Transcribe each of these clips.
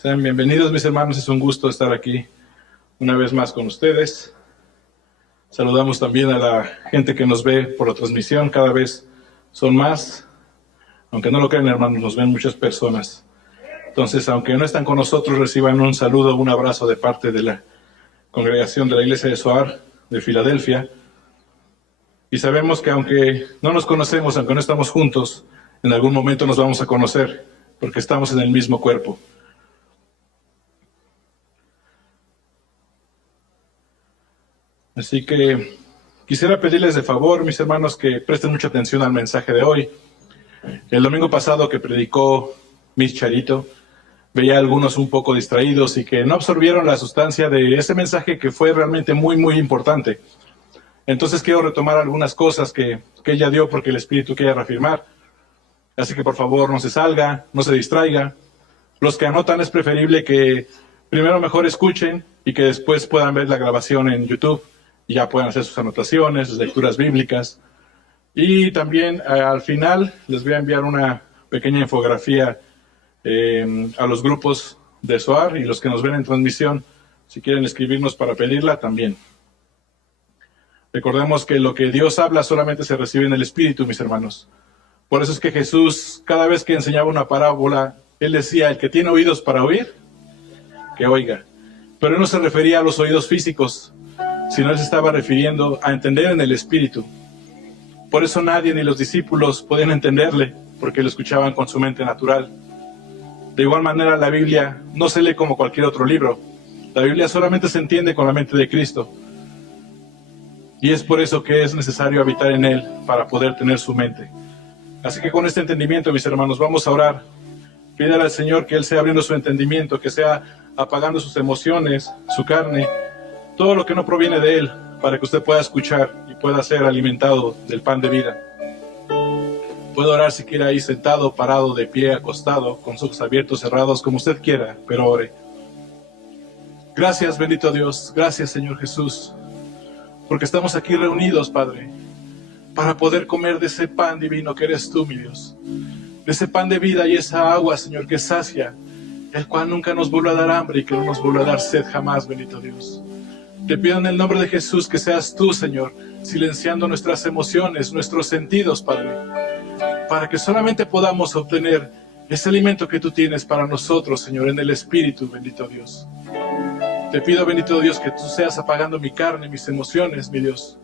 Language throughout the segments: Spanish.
Sean bienvenidos, mis hermanos, es un gusto estar aquí una vez más con ustedes. Saludamos también a la gente que nos ve por la transmisión, cada vez son más. Aunque no lo crean, hermanos, nos ven muchas personas. Entonces, aunque no están con nosotros, reciban un saludo, un abrazo de parte de la congregación de la Iglesia de Zoar de Filadelfia. Y sabemos que aunque no nos conocemos, aunque no estamos juntos, en algún momento nos vamos a conocer, porque estamos en el mismo cuerpo. Así que quisiera pedirles de favor, mis hermanos, que presten mucha atención al mensaje de hoy. El domingo pasado que predicó Miss Charito, veía a algunos un poco distraídos y que no absorbieron la sustancia de ese mensaje que fue realmente muy, muy importante. Entonces quiero retomar algunas cosas que ella dio porque el Espíritu quiere reafirmar. Así que por favor no se salga, no se distraiga. Los que anotan es preferible que primero mejor escuchen y que después puedan ver la grabación en YouTube y ya puedan hacer sus anotaciones, sus lecturas bíblicas. Y también al final les voy a enviar una pequeña infografía a los grupos de Zoar y los que nos ven en transmisión, si quieren escribirnos para pedirla también. Recordemos que lo que Dios habla solamente se recibe en el Espíritu, mis hermanos. Por eso es que Jesús, cada vez que enseñaba una parábola, Él decía, el que tiene oídos para oír, que oiga. Pero Él no se refería a los oídos físicos, sino Él se estaba refiriendo a entender en el Espíritu. Por eso nadie, ni los discípulos, podían entenderle, porque lo escuchaban con su mente natural. De igual manera, la Biblia no se lee como cualquier otro libro. La Biblia solamente se entiende con la mente de Cristo. Y es por eso que es necesario habitar en Él, para poder tener su mente. Así que con este entendimiento, mis hermanos, vamos a orar. Pídale al Señor que Él sea abriendo su entendimiento, que sea apagando sus emociones, su carne, todo lo que no proviene de Él, para que usted pueda escuchar y pueda ser alimentado del pan de vida. Puede orar si quiere ahí sentado, parado, de pie, acostado, con sus ojos abiertos, cerrados, como usted quiera, pero ore. Gracias, bendito Dios. Gracias, Señor Jesús, porque estamos aquí reunidos, Padre, para poder comer de ese pan divino que eres tú, mi Dios. De ese pan de vida y esa agua, Señor, que sacia, el cual nunca nos vuelva a dar hambre y que no nos vuelva a dar sed jamás, bendito Dios. Te pido en el nombre de Jesús que seas tú, Señor, silenciando nuestras emociones, nuestros sentidos, Padre, para que solamente podamos obtener ese alimento que tú tienes para nosotros, Señor, en el Espíritu, bendito Dios. Te pido, bendito Dios, que tú seas apagando mi carne, mis emociones, mi Dios,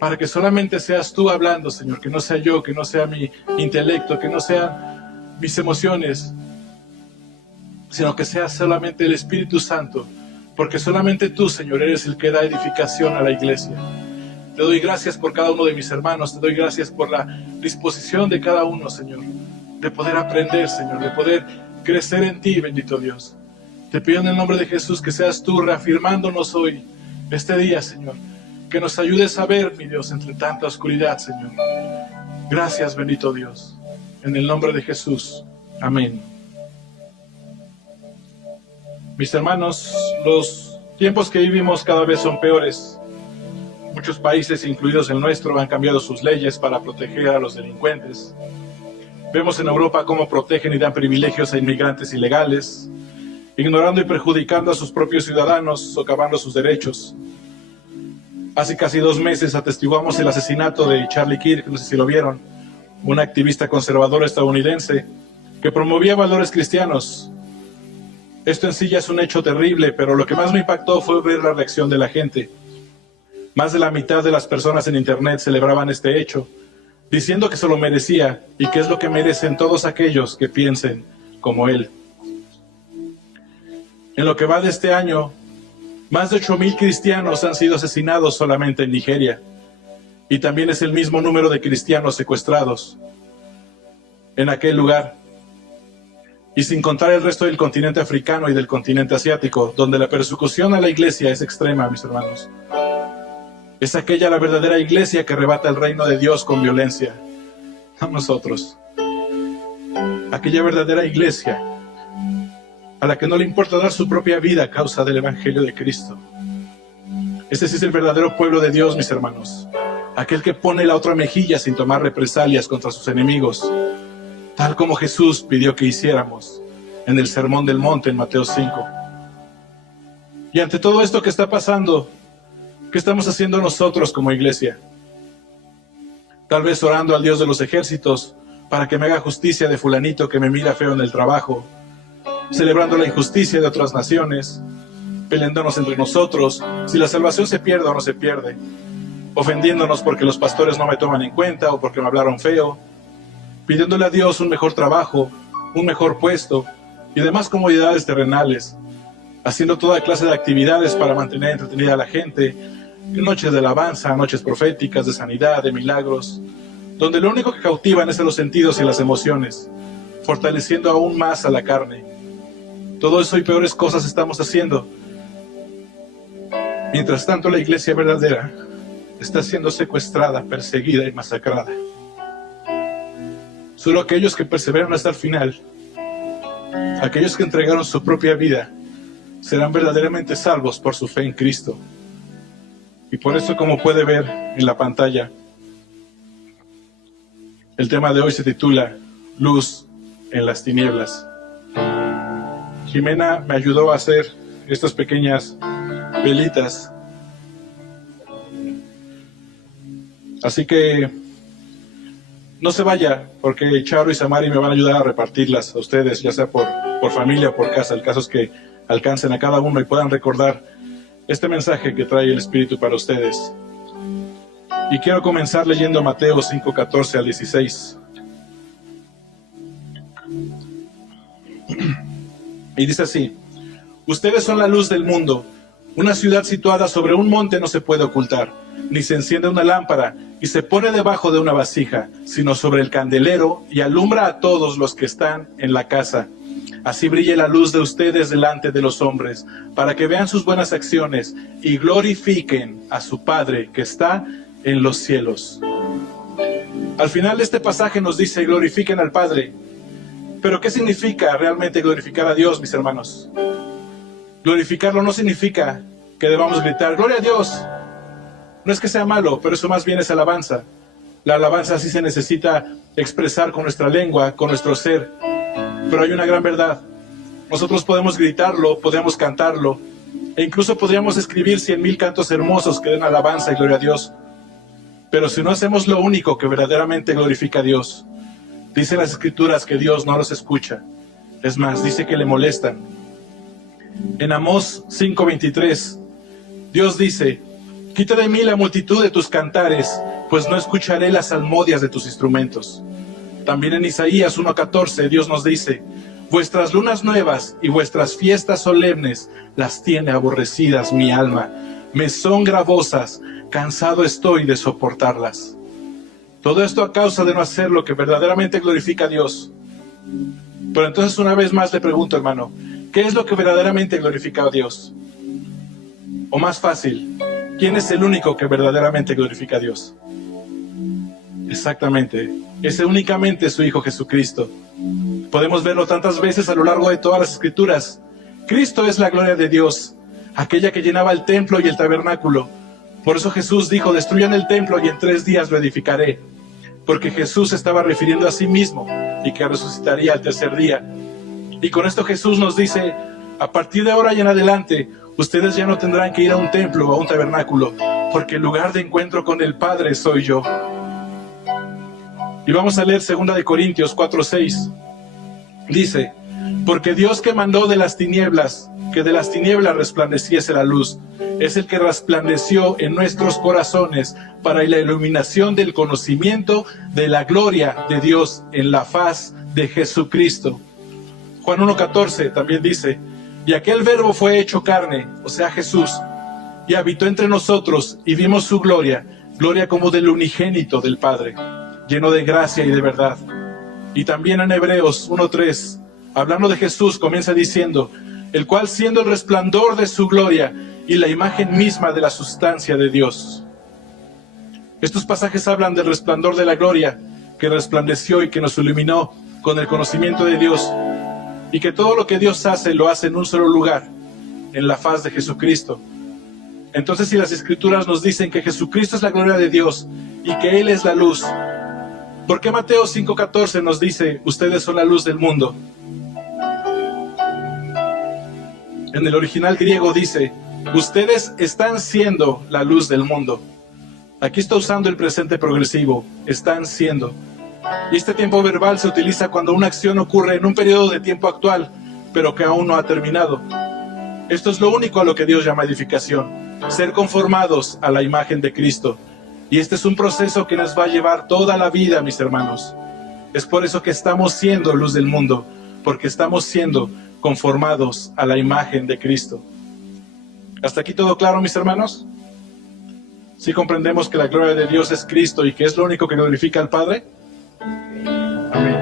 para que solamente seas tú hablando, Señor, que no sea yo, que no sea mi intelecto, que no sean mis emociones, sino que sea solamente el Espíritu Santo, porque solamente tú, Señor, eres el que da edificación a la iglesia. Te doy gracias por cada uno de mis hermanos, te doy gracias por la disposición de cada uno, Señor, de poder aprender, Señor, de poder crecer en ti, bendito Dios. Te pido en el nombre de Jesús que seas tú reafirmándonos hoy, este día, Señor, que nos ayudes a ver, mi Dios, entre tanta oscuridad, Señor. Gracias, bendito Dios, en el nombre de Jesús. Amén. Mis hermanos, los tiempos que vivimos cada vez son peores. Muchos países, incluidos el nuestro, han cambiado sus leyes para proteger a los delincuentes. Vemos en Europa cómo protegen y dan privilegios a inmigrantes ilegales, ignorando y perjudicando a sus propios ciudadanos, socavando sus derechos. Hace casi 2 meses atestiguamos el asesinato de Charlie Kirk, no sé si lo vieron, un activista conservador estadounidense que promovía valores cristianos. Esto en sí ya es un hecho terrible, pero lo que más me impactó fue ver la reacción de la gente. Más de la mitad de las personas en internet celebraban este hecho, diciendo que se lo merecía y que es lo que merecen todos aquellos que piensen como él. En lo que va de este año, más de 8,000 cristianos han sido asesinados solamente en Nigeria, y también es el mismo número de cristianos secuestrados en aquel lugar. Y sin contar el resto del continente africano y del continente asiático, donde la persecución a la iglesia es extrema, mis hermanos. Es aquella la verdadera iglesia que arrebata el reino de Dios con violencia, no nosotros. Aquella verdadera iglesia a la que no le importa dar su propia vida a causa del Evangelio de Cristo. Ese sí es el verdadero pueblo de Dios, mis hermanos. Aquel que pone la otra mejilla sin tomar represalias contra sus enemigos, tal como Jesús pidió que hiciéramos en el Sermón del Monte en Mateo 5. Y ante todo esto que está pasando, ¿qué estamos haciendo nosotros como iglesia? Tal vez orando al Dios de los ejércitos para que me haga justicia de fulanito que me mira feo en el trabajo, celebrando la injusticia de otras naciones, peleándonos entre nosotros si la salvación se pierde o no se pierde, ofendiéndonos porque los pastores no me toman en cuenta o porque me hablaron feo, pidiéndole a Dios un mejor trabajo, un mejor puesto y demás comodidades terrenales, haciendo toda clase de actividades para mantener entretenida a la gente, noches de alabanza, noches proféticas, de sanidad, de milagros, donde lo único que cautivan es a los sentidos y las emociones, fortaleciendo aún más a la carne. Todo eso y peores cosas estamos haciendo. Mientras tanto, la iglesia verdadera está siendo secuestrada, perseguida y masacrada. Solo aquellos que perseveran hasta el final, aquellos que entregaron su propia vida, serán verdaderamente salvos por su fe en Cristo. Y por eso, como puede ver en la pantalla, el tema de hoy se titula Luz en las tinieblas. Jimena me ayudó a hacer estas pequeñas velitas. Así que no se vaya, porque Charo y Samari me van a ayudar a repartirlas a ustedes, ya sea por familia o por casa. El caso es que alcancen a cada uno y puedan recordar este mensaje que trae el Espíritu para ustedes. Y quiero comenzar leyendo Mateo 5:14 al 16. Y dice así: ustedes son la luz del mundo. Una ciudad situada sobre un monte no se puede ocultar, ni se enciende una lámpara y se pone debajo de una vasija, sino sobre el candelero y alumbra a todos los que están en la casa. Así brille la luz de ustedes delante de los hombres, para que vean sus buenas acciones y glorifiquen a su Padre que está en los cielos. Al final de este pasaje nos dice: glorifiquen al Padre. Pero ¿qué significa realmente glorificar a Dios, mis hermanos? Glorificarlo no significa que debamos gritar ¡Gloria a Dios! No es que sea malo, pero eso más bien es alabanza. La alabanza sí se necesita expresar con nuestra lengua, con nuestro ser. Pero hay una gran verdad. Nosotros podemos gritarlo, podemos cantarlo, e incluso podríamos escribir 100,000 cantos hermosos que den alabanza y gloria a Dios. Pero si no hacemos lo único que verdaderamente glorifica a Dios, dicen las Escrituras que Dios no los escucha. Es más, dice que le molestan. En Amós 5:23, Dios dice: quita de mí la multitud de tus cantares, pues no escucharé las salmodias de tus instrumentos. También en Isaías 1:14, Dios nos dice: vuestras lunas nuevas y vuestras fiestas solemnes las tiene aborrecidas mi alma. Me son gravosas, cansado estoy de soportarlas. Todo esto a causa de no hacer lo que verdaderamente glorifica a Dios. Pero entonces una vez más le pregunto, hermano, ¿qué es lo que verdaderamente glorifica a Dios? O más fácil, ¿quién es el único que verdaderamente glorifica a Dios? Exactamente, es únicamente su Hijo Jesucristo. Podemos verlo tantas veces a lo largo de todas las Escrituras. Cristo es la gloria de Dios, aquella que llenaba el templo y el tabernáculo. Por eso Jesús dijo: destruyan el templo y en 3 días lo edificaré. Porque Jesús se estaba refiriendo a sí mismo y que resucitaría al 3er día. Y con esto Jesús nos dice: a partir de ahora y en adelante, ustedes ya no tendrán que ir a un templo o a un tabernáculo, porque el lugar de encuentro con el Padre soy yo. Y vamos a leer 2 Corintios 4:6. Dice: porque Dios que mandó de las tinieblas, que de las tinieblas resplandeciese la luz, es el que resplandeció en nuestros corazones para la iluminación del conocimiento de la gloria de Dios en la faz de Jesucristo. Juan 1:14 también dice: y aquel verbo fue hecho carne, o sea Jesús, y habitó entre nosotros, y vimos su gloria, gloria como del unigénito del Padre, lleno de gracia y de verdad. Y también en Hebreos 1:3, hablando de Jesús, comienza diciendo: el cual siendo el resplandor de su gloria y la imagen misma de la sustancia de Dios. Estos pasajes hablan del resplandor de la gloria que resplandeció y que nos iluminó con el conocimiento de Dios, y que todo lo que Dios hace lo hace en un solo lugar, en la faz de Jesucristo. Entonces, si las Escrituras nos dicen que Jesucristo es la gloria de Dios y que Él es la luz, ¿por qué Mateo 5:14 nos dice: ustedes son la luz del mundo? En el original griego dice, ustedes están siendo la luz del mundo. Aquí está usando el presente progresivo, están siendo. Y este tiempo verbal se utiliza cuando una acción ocurre en un periodo de tiempo actual, pero que aún no ha terminado. Esto es lo único a lo que Dios llama edificación, ser conformados a la imagen de Cristo. Y este es un proceso que nos va a llevar toda la vida, mis hermanos. Es por eso que estamos siendo luz del mundo, porque estamos siendo conformados a la imagen de Cristo. ¿Hasta aquí todo claro, mis hermanos? ¿Sí comprendemos que la gloria de Dios es Cristo y que es lo único que glorifica al Padre? Amén.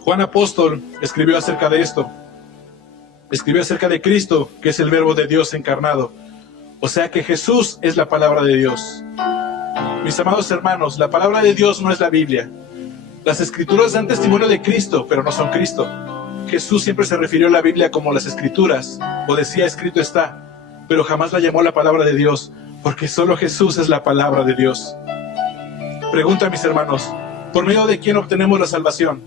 Juan Apóstol escribió acerca de esto. Escribió acerca de Cristo, que es el verbo de Dios encarnado. O sea que Jesús es la palabra de Dios. Mis amados hermanos, la palabra de Dios no es la Biblia. Las Escrituras dan testimonio de Cristo, pero no son Cristo. Jesús siempre se refirió a la Biblia como las Escrituras, o decía escrito está, pero jamás la llamó la palabra de Dios, porque solo Jesús es la palabra de Dios. Pregunta, mis hermanos, ¿por medio de quién obtenemos la salvación?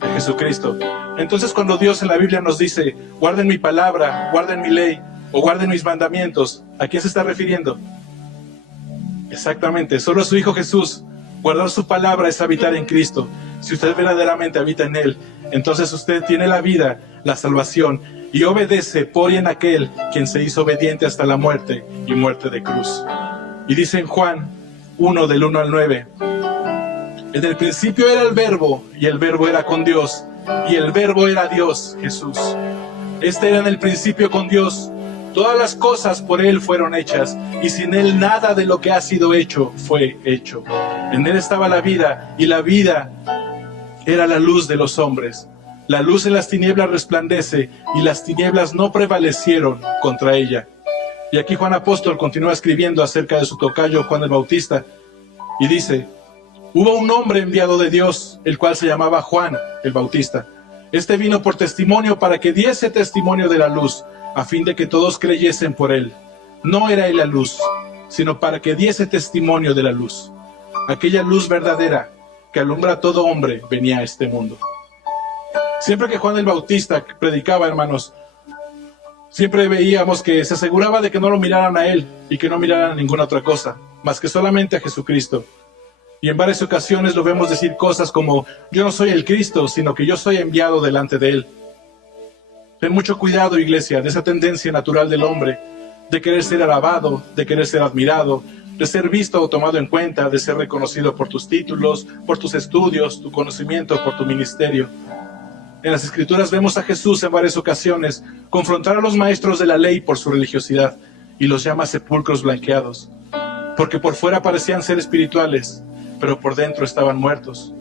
De Jesucristo. Entonces, cuando Dios en la Biblia nos dice, guarden mi palabra, guarden mi ley, o guarden mis mandamientos, ¿a quién se está refiriendo? Exactamente, solo a su Hijo Jesús. Guardar su palabra es habitar en Cristo. Si usted verdaderamente habita en Él, entonces usted tiene la vida, la salvación, y obedece por y en aquel quien se hizo obediente hasta la muerte y muerte de cruz. Y dice en Juan 1, del 1 al 9, en el principio era el verbo, y el verbo era con Dios, y el verbo era Dios, Jesús. Este era en el principio con Dios. Todas las cosas por Él fueron hechas, y sin Él nada de lo que ha sido hecho fue hecho. En Él estaba la vida, y la vida era la luz de los hombres. La luz en las tinieblas resplandece, y las tinieblas no prevalecieron contra ella. Y aquí Juan Apóstol continúa escribiendo acerca de su tocayo Juan el Bautista, y dice, hubo un hombre enviado de Dios, el cual se llamaba Juan el Bautista. Este vino por testimonio para que diese testimonio de la luz, a fin de que todos creyesen por él. No era él la luz, sino para que diese testimonio de la luz. Aquella luz verdadera que alumbra a todo hombre venía a este mundo. Siempre que Juan el Bautista predicaba, hermanos, siempre veíamos que se aseguraba de que no lo miraran a él y que no miraran a ninguna otra cosa, más que solamente a Jesucristo. Y en varias ocasiones lo vemos decir cosas como, yo no soy el Cristo, sino que yo soy enviado delante de él. Ten mucho cuidado, iglesia, de esa tendencia natural del hombre, de querer ser alabado, de querer ser admirado, de ser visto o tomado en cuenta, de ser reconocido por tus títulos, por tus estudios, tu conocimiento, por tu ministerio. En las Escrituras vemos a Jesús en varias ocasiones confrontar a los maestros de la ley por su religiosidad y los llama sepulcros blanqueados, porque por fuera parecían ser espirituales, pero por dentro estaban muertos.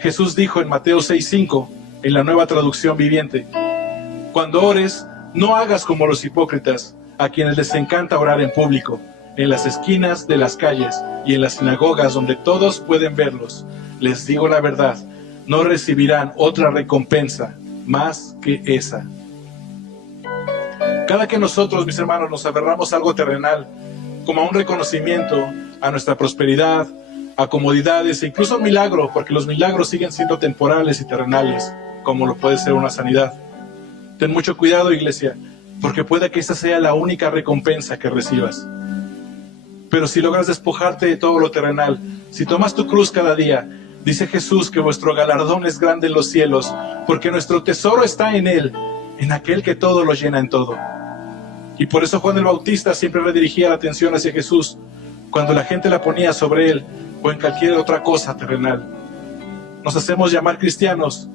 Jesús dijo en Mateo 6:5, en la Nueva Traducción Viviente, cuando ores, no hagas como los hipócritas, a quienes les encanta orar en público, en las esquinas de las calles y en las sinagogas donde todos pueden verlos. Les digo la verdad, no recibirán otra recompensa más que esa. Cada que nosotros, mis hermanos, nos aferramos a algo terrenal, como a un reconocimiento, a nuestra prosperidad, a comodidades e incluso a un milagro, porque los milagros siguen siendo temporales y terrenales, como lo puede ser una sanidad. Ten mucho cuidado, iglesia, porque puede que esa sea la única recompensa que recibas. Pero si logras despojarte de todo lo terrenal, si tomas tu cruz cada día, dice Jesús que vuestro galardón es grande en los cielos, porque nuestro tesoro está en Él, en aquel que todo lo llena en todo. Y por eso Juan el Bautista siempre redirigía la atención hacia Jesús, cuando la gente la ponía sobre Él, o en cualquier otra cosa terrenal. Nos hacemos llamar cristianos,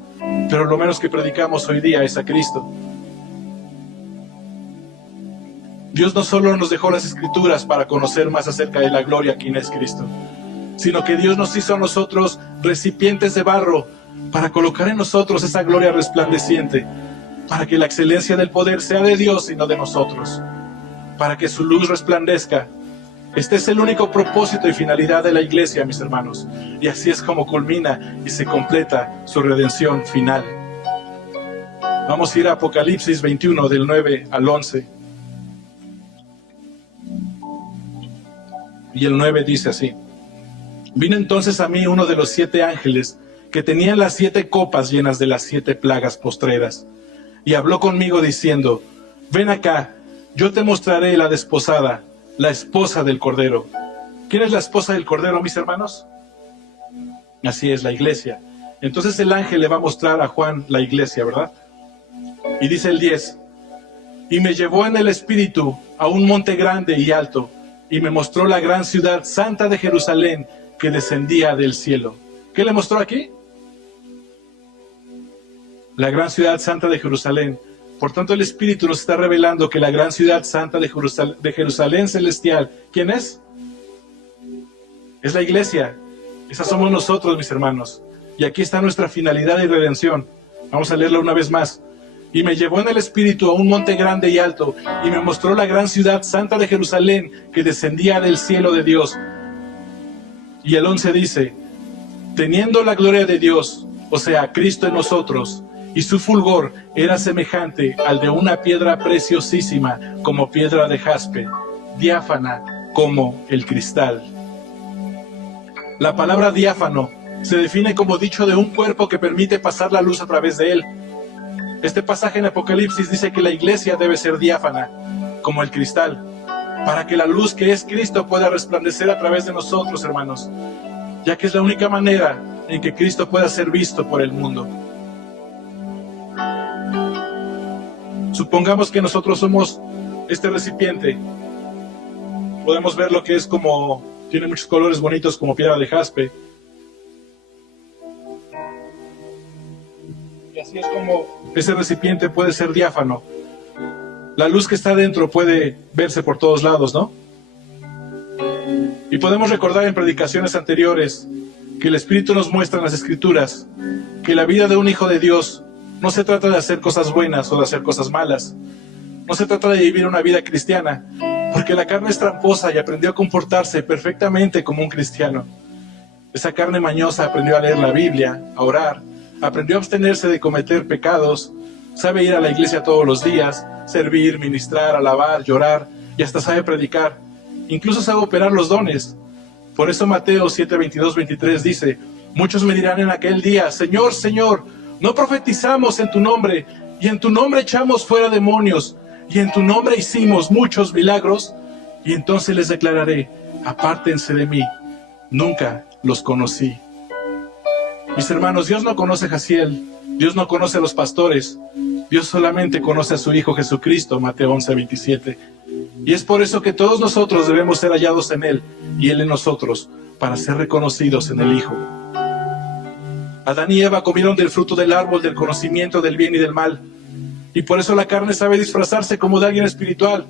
pero lo menos que predicamos hoy día es a Cristo. Dios no solo nos dejó las Escrituras para conocer más acerca de la gloria quien es Cristo, sino que Dios nos hizo a nosotros recipientes de barro para colocar en nosotros esa gloria resplandeciente, para que la excelencia del poder sea de Dios y no de nosotros, para que su luz resplandezca. Este es el único propósito y finalidad de la iglesia, mis hermanos, y así es como culmina y se completa su redención final. Vamos a ir a Apocalipsis 21, del 9 al 11. Y el 9 dice así: Vino entonces a mí uno de los 7 ángeles que tenían las 7 copas llenas de las 7 plagas postreras. Y habló conmigo diciendo: ven acá, yo te mostraré la desposada, la esposa del Cordero. ¿Quién es la esposa del Cordero, mis hermanos? Así es, la iglesia. Entonces el ángel le va a mostrar a Juan la iglesia, ¿verdad? Y dice el 10: y me llevó en el espíritu a un monte grande y alto, y me mostró la gran ciudad santa de Jerusalén, que descendía del cielo. ¿Qué le mostró aquí? La gran ciudad santa de Jerusalén. Por tanto, el Espíritu nos está revelando que la gran ciudad santa de Jerusalén celestial, ¿quién es? Es la iglesia. Esa somos nosotros, mis hermanos. Y aquí está nuestra finalidad y redención. Vamos a leerla una vez más. Y me llevó en el Espíritu a un monte grande y alto, y me mostró la gran ciudad santa de Jerusalén, que descendía del cielo de Dios. Y el 11 dice: teniendo la gloria de Dios, o sea, Cristo en nosotros, y su fulgor era semejante al de una piedra preciosísima, como piedra de jaspe, diáfana como el cristal. La palabra diáfano se define como dicho de un cuerpo que permite pasar la luz a través de él. Este pasaje en Apocalipsis dice que la iglesia debe ser diáfana, como el cristal, para que la luz que es Cristo pueda resplandecer a través de nosotros, hermanos, ya que es la única manera en que Cristo pueda ser visto por el mundo. Supongamos que nosotros somos este recipiente. Podemos ver lo que es como, tiene muchos colores bonitos como piedra de jaspe. Y así es como ese recipiente puede ser diáfano. La luz que está dentro puede verse por todos lados, ¿no? Y podemos recordar en predicaciones anteriores que el Espíritu nos muestra en las Escrituras que la vida de un hijo de Dios no se trata de hacer cosas buenas o de hacer cosas malas. No se trata de vivir una vida cristiana, porque la carne es tramposa y aprendió a comportarse perfectamente como un cristiano. Esa carne mañosa aprendió a leer la Biblia, a orar, aprendió a abstenerse de cometer pecados, sabe ir a la iglesia todos los días, servir, ministrar, alabar, llorar y hasta sabe predicar. Incluso sabe operar los dones. Por eso Mateo 7, 22, 23 dice: muchos me dirán en aquel día: Señor, Señor, ¿no profetizamos en tu nombre? Y en tu nombre echamos fuera demonios, y en tu nombre hicimos muchos milagros. Y entonces les declararé: apártense de mí, nunca los conocí. Mis hermanos, Dios no conoce a Jaciel, Dios no conoce a los pastores, Dios solamente conoce a su Hijo Jesucristo, Mateo 11, 27. Y es por eso que todos nosotros debemos ser hallados en Él y Él en nosotros, para ser reconocidos en el Hijo. Adán y Eva comieron del fruto del árbol del conocimiento del bien y del mal, y por eso la carne sabe disfrazarse como de alguien espiritual.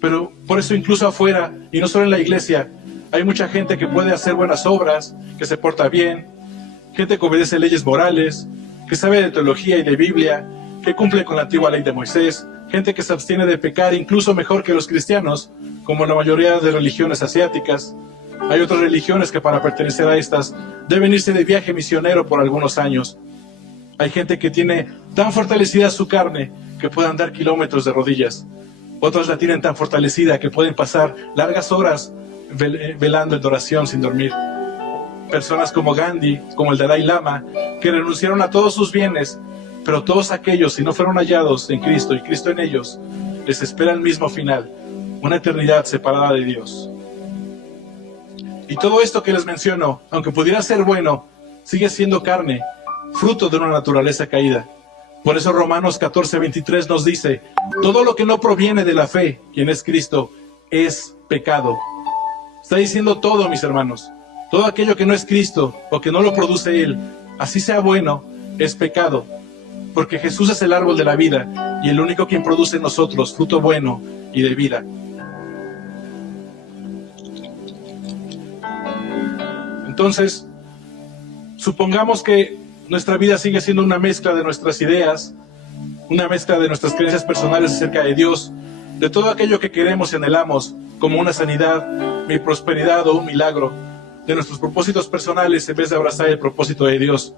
Pero por eso incluso afuera, y no solo en la iglesia, hay mucha gente que puede hacer buenas obras, que se porta bien, gente que obedece leyes morales, que sabe de teología y de Biblia, que cumple con la antigua ley de Moisés, gente que se abstiene de pecar incluso mejor que los cristianos, como la mayoría de religiones asiáticas. Hay otras religiones que para pertenecer a estas deben irse de viaje misionero por algunos años. Hay gente que tiene tan fortalecida su carne que puede andar kilómetros de rodillas. Otros la tienen tan fortalecida que pueden pasar largas horas velando en oración sin dormir. Personas como Gandhi, como el Dalai Lama, que renunciaron a todos sus bienes, pero todos aquellos, si no fueron hallados en Cristo y Cristo en ellos, les espera el mismo final, una eternidad separada de Dios. Y todo esto que les menciono, aunque pudiera ser bueno, sigue siendo carne, fruto de una naturaleza caída. Por eso Romanos 14, 23 nos dice: todo lo que no proviene de la fe, quien es Cristo, es pecado. Está diciendo todo, mis hermanos. Todo aquello que no es Cristo o que no lo produce Él, así sea bueno, es pecado. Porque Jesús es el árbol de la vida y el único quien produce en nosotros fruto bueno y de vida. Entonces, supongamos que nuestra vida sigue siendo una mezcla de nuestras ideas, una mezcla de nuestras creencias personales acerca de Dios, de todo aquello que queremos y anhelamos, como una sanidad, mi prosperidad o un milagro, de nuestros propósitos personales en vez de abrazar el propósito de Dios.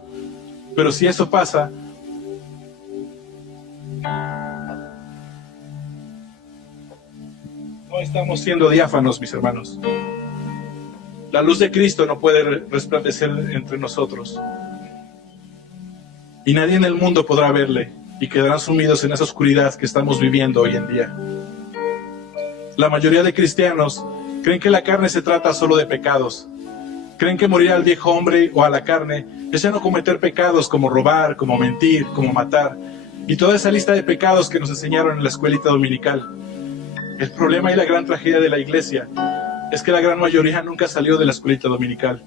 Pero si eso pasa, no estamos siendo diáfanos, mis hermanos. La luz de Cristo no puede resplandecer entre nosotros. Y nadie en el mundo podrá verle, y quedarán sumidos en esa oscuridad que estamos viviendo hoy en día. La mayoría de cristianos creen que la carne se trata solo de pecados. Creen que morir al viejo hombre o a la carne es ya no cometer pecados como robar, como mentir, como matar, y toda esa lista de pecados que nos enseñaron en la escuelita dominical. El problema y la gran tragedia de la iglesia es que la gran mayoría nunca salió de la escuelita dominical.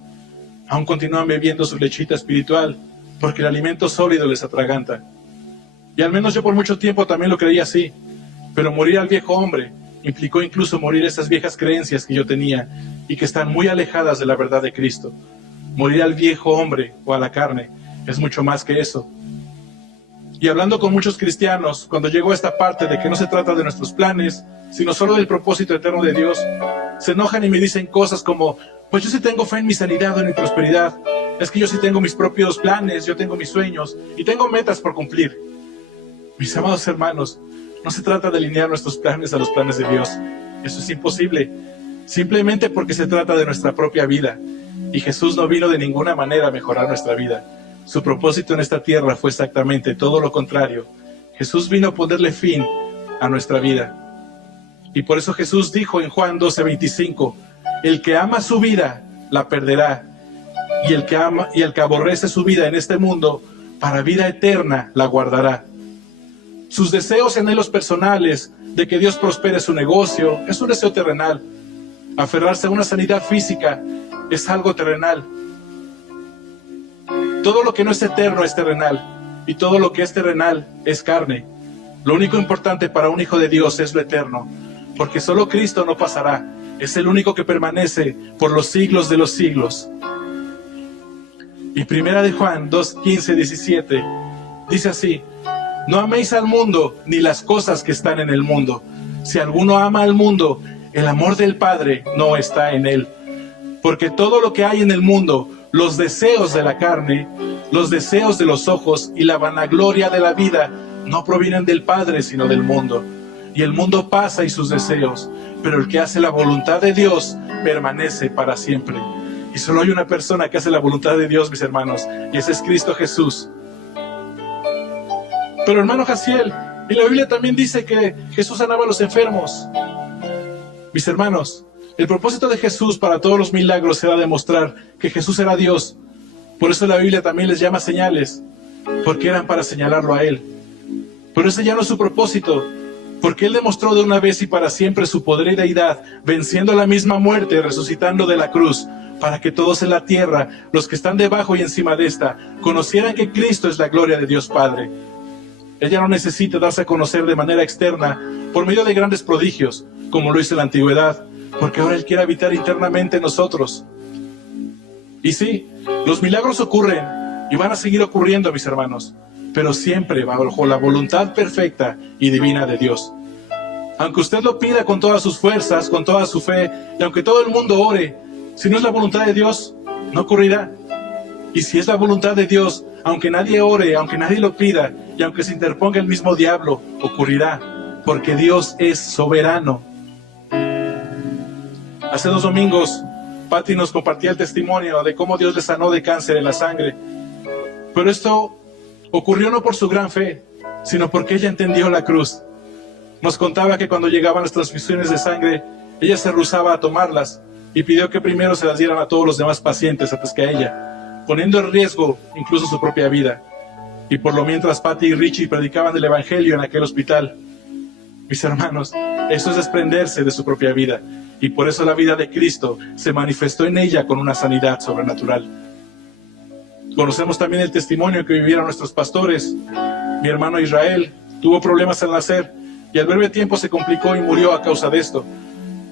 Aún continúan bebiendo su lechita espiritual porque el alimento sólido les atraganta. Y al menos yo por mucho tiempo también lo creía así. Pero morir al viejo hombre implicó incluso morir esas viejas creencias que yo tenía y que están muy alejadas de la verdad de Cristo. Morir al viejo hombre o a la carne es mucho más que eso. Y hablando con muchos cristianos, cuando llego a esta parte de que no se trata de nuestros planes, sino solo del propósito eterno de Dios, se enojan y me dicen cosas como: pues yo sí tengo fe en mi sanidad o en mi prosperidad, es que yo sí tengo mis propios planes, yo tengo mis sueños y tengo metas por cumplir. Mis amados hermanos, no se trata de alinear nuestros planes a los planes de Dios. Eso es imposible, simplemente porque se trata de nuestra propia vida. Y Jesús no vino de ninguna manera a mejorar nuestra vida. Su propósito en esta tierra fue exactamente todo lo contrario. Jesús vino a ponerle fin a nuestra vida. Y por eso Jesús dijo en Juan 12:25, el que ama su vida, la perderá. Y el que aborrece su vida en este mundo, para vida eterna la guardará. Sus deseos y anhelos personales de que Dios prospere su negocio es un deseo terrenal. Aferrarse a una sanidad física es algo terrenal. Todo lo que no es eterno es terrenal, y todo lo que es terrenal es carne. Lo único importante para un hijo de Dios es lo eterno, porque solo Cristo no pasará. Es el único que permanece por los siglos de los siglos. Y primera de Juan 2:15-17 dice así: no améis al mundo ni las cosas que están en el mundo. Si alguno ama al mundo, el amor del Padre no está en él. Porque todo lo que hay en el mundo, los deseos de la carne, los deseos de los ojos y la vanagloria de la vida, no provienen del Padre, sino del mundo. Y el mundo pasa y sus deseos, pero el que hace la voluntad de Dios permanece para siempre. Y solo hay una persona que hace la voluntad de Dios, mis hermanos, y ese es Cristo Jesús. Pero hermano Jaciel, y la Biblia también dice que Jesús sanaba a los enfermos. Mis hermanos, el propósito de Jesús para todos los milagros era demostrar que Jesús era Dios. Por eso la Biblia también les llama señales, porque eran para señalarlo a Él. Pero ese ya no es su propósito, porque Él demostró de una vez y para siempre su poder y deidad, venciendo la misma muerte y resucitando de la cruz, para que todos en la tierra, los que están debajo y encima de esta, conocieran que Cristo es la gloria de Dios Padre. Ella no necesita darse a conocer de manera externa por medio de grandes prodigios, como lo hizo en la antigüedad, porque ahora Él quiere habitar internamente en nosotros. Y sí, los milagros ocurren y van a seguir ocurriendo, mis hermanos, pero siempre bajo la voluntad perfecta y divina de Dios. Aunque usted lo pida con todas sus fuerzas, con toda su fe, y aunque todo el mundo ore, si no es la voluntad de Dios, no ocurrirá. Y si es la voluntad de Dios, aunque nadie ore, aunque nadie lo pida, y aunque se interponga el mismo diablo, ocurrirá, porque Dios es soberano. Hace 2 domingos, Patti nos compartía el testimonio de cómo Dios le sanó de cáncer en la sangre. Pero esto ocurrió no por su gran fe, sino porque ella entendió la cruz. Nos contaba que cuando llegaban las transfusiones de sangre, ella se rehusaba a tomarlas y pidió que primero se las dieran a todos los demás pacientes antes que a ella, poniendo en riesgo incluso su propia vida. Y por lo mientras Patti y Richie predicaban el evangelio en aquel hospital. Mis hermanos, eso es desprenderse de su propia vida, y por eso la vida de Cristo se manifestó en ella con una sanidad sobrenatural. Conocemos también el testimonio que vivieron nuestros pastores. Mi hermano Israel tuvo problemas al nacer y al breve tiempo se complicó y murió a causa de esto.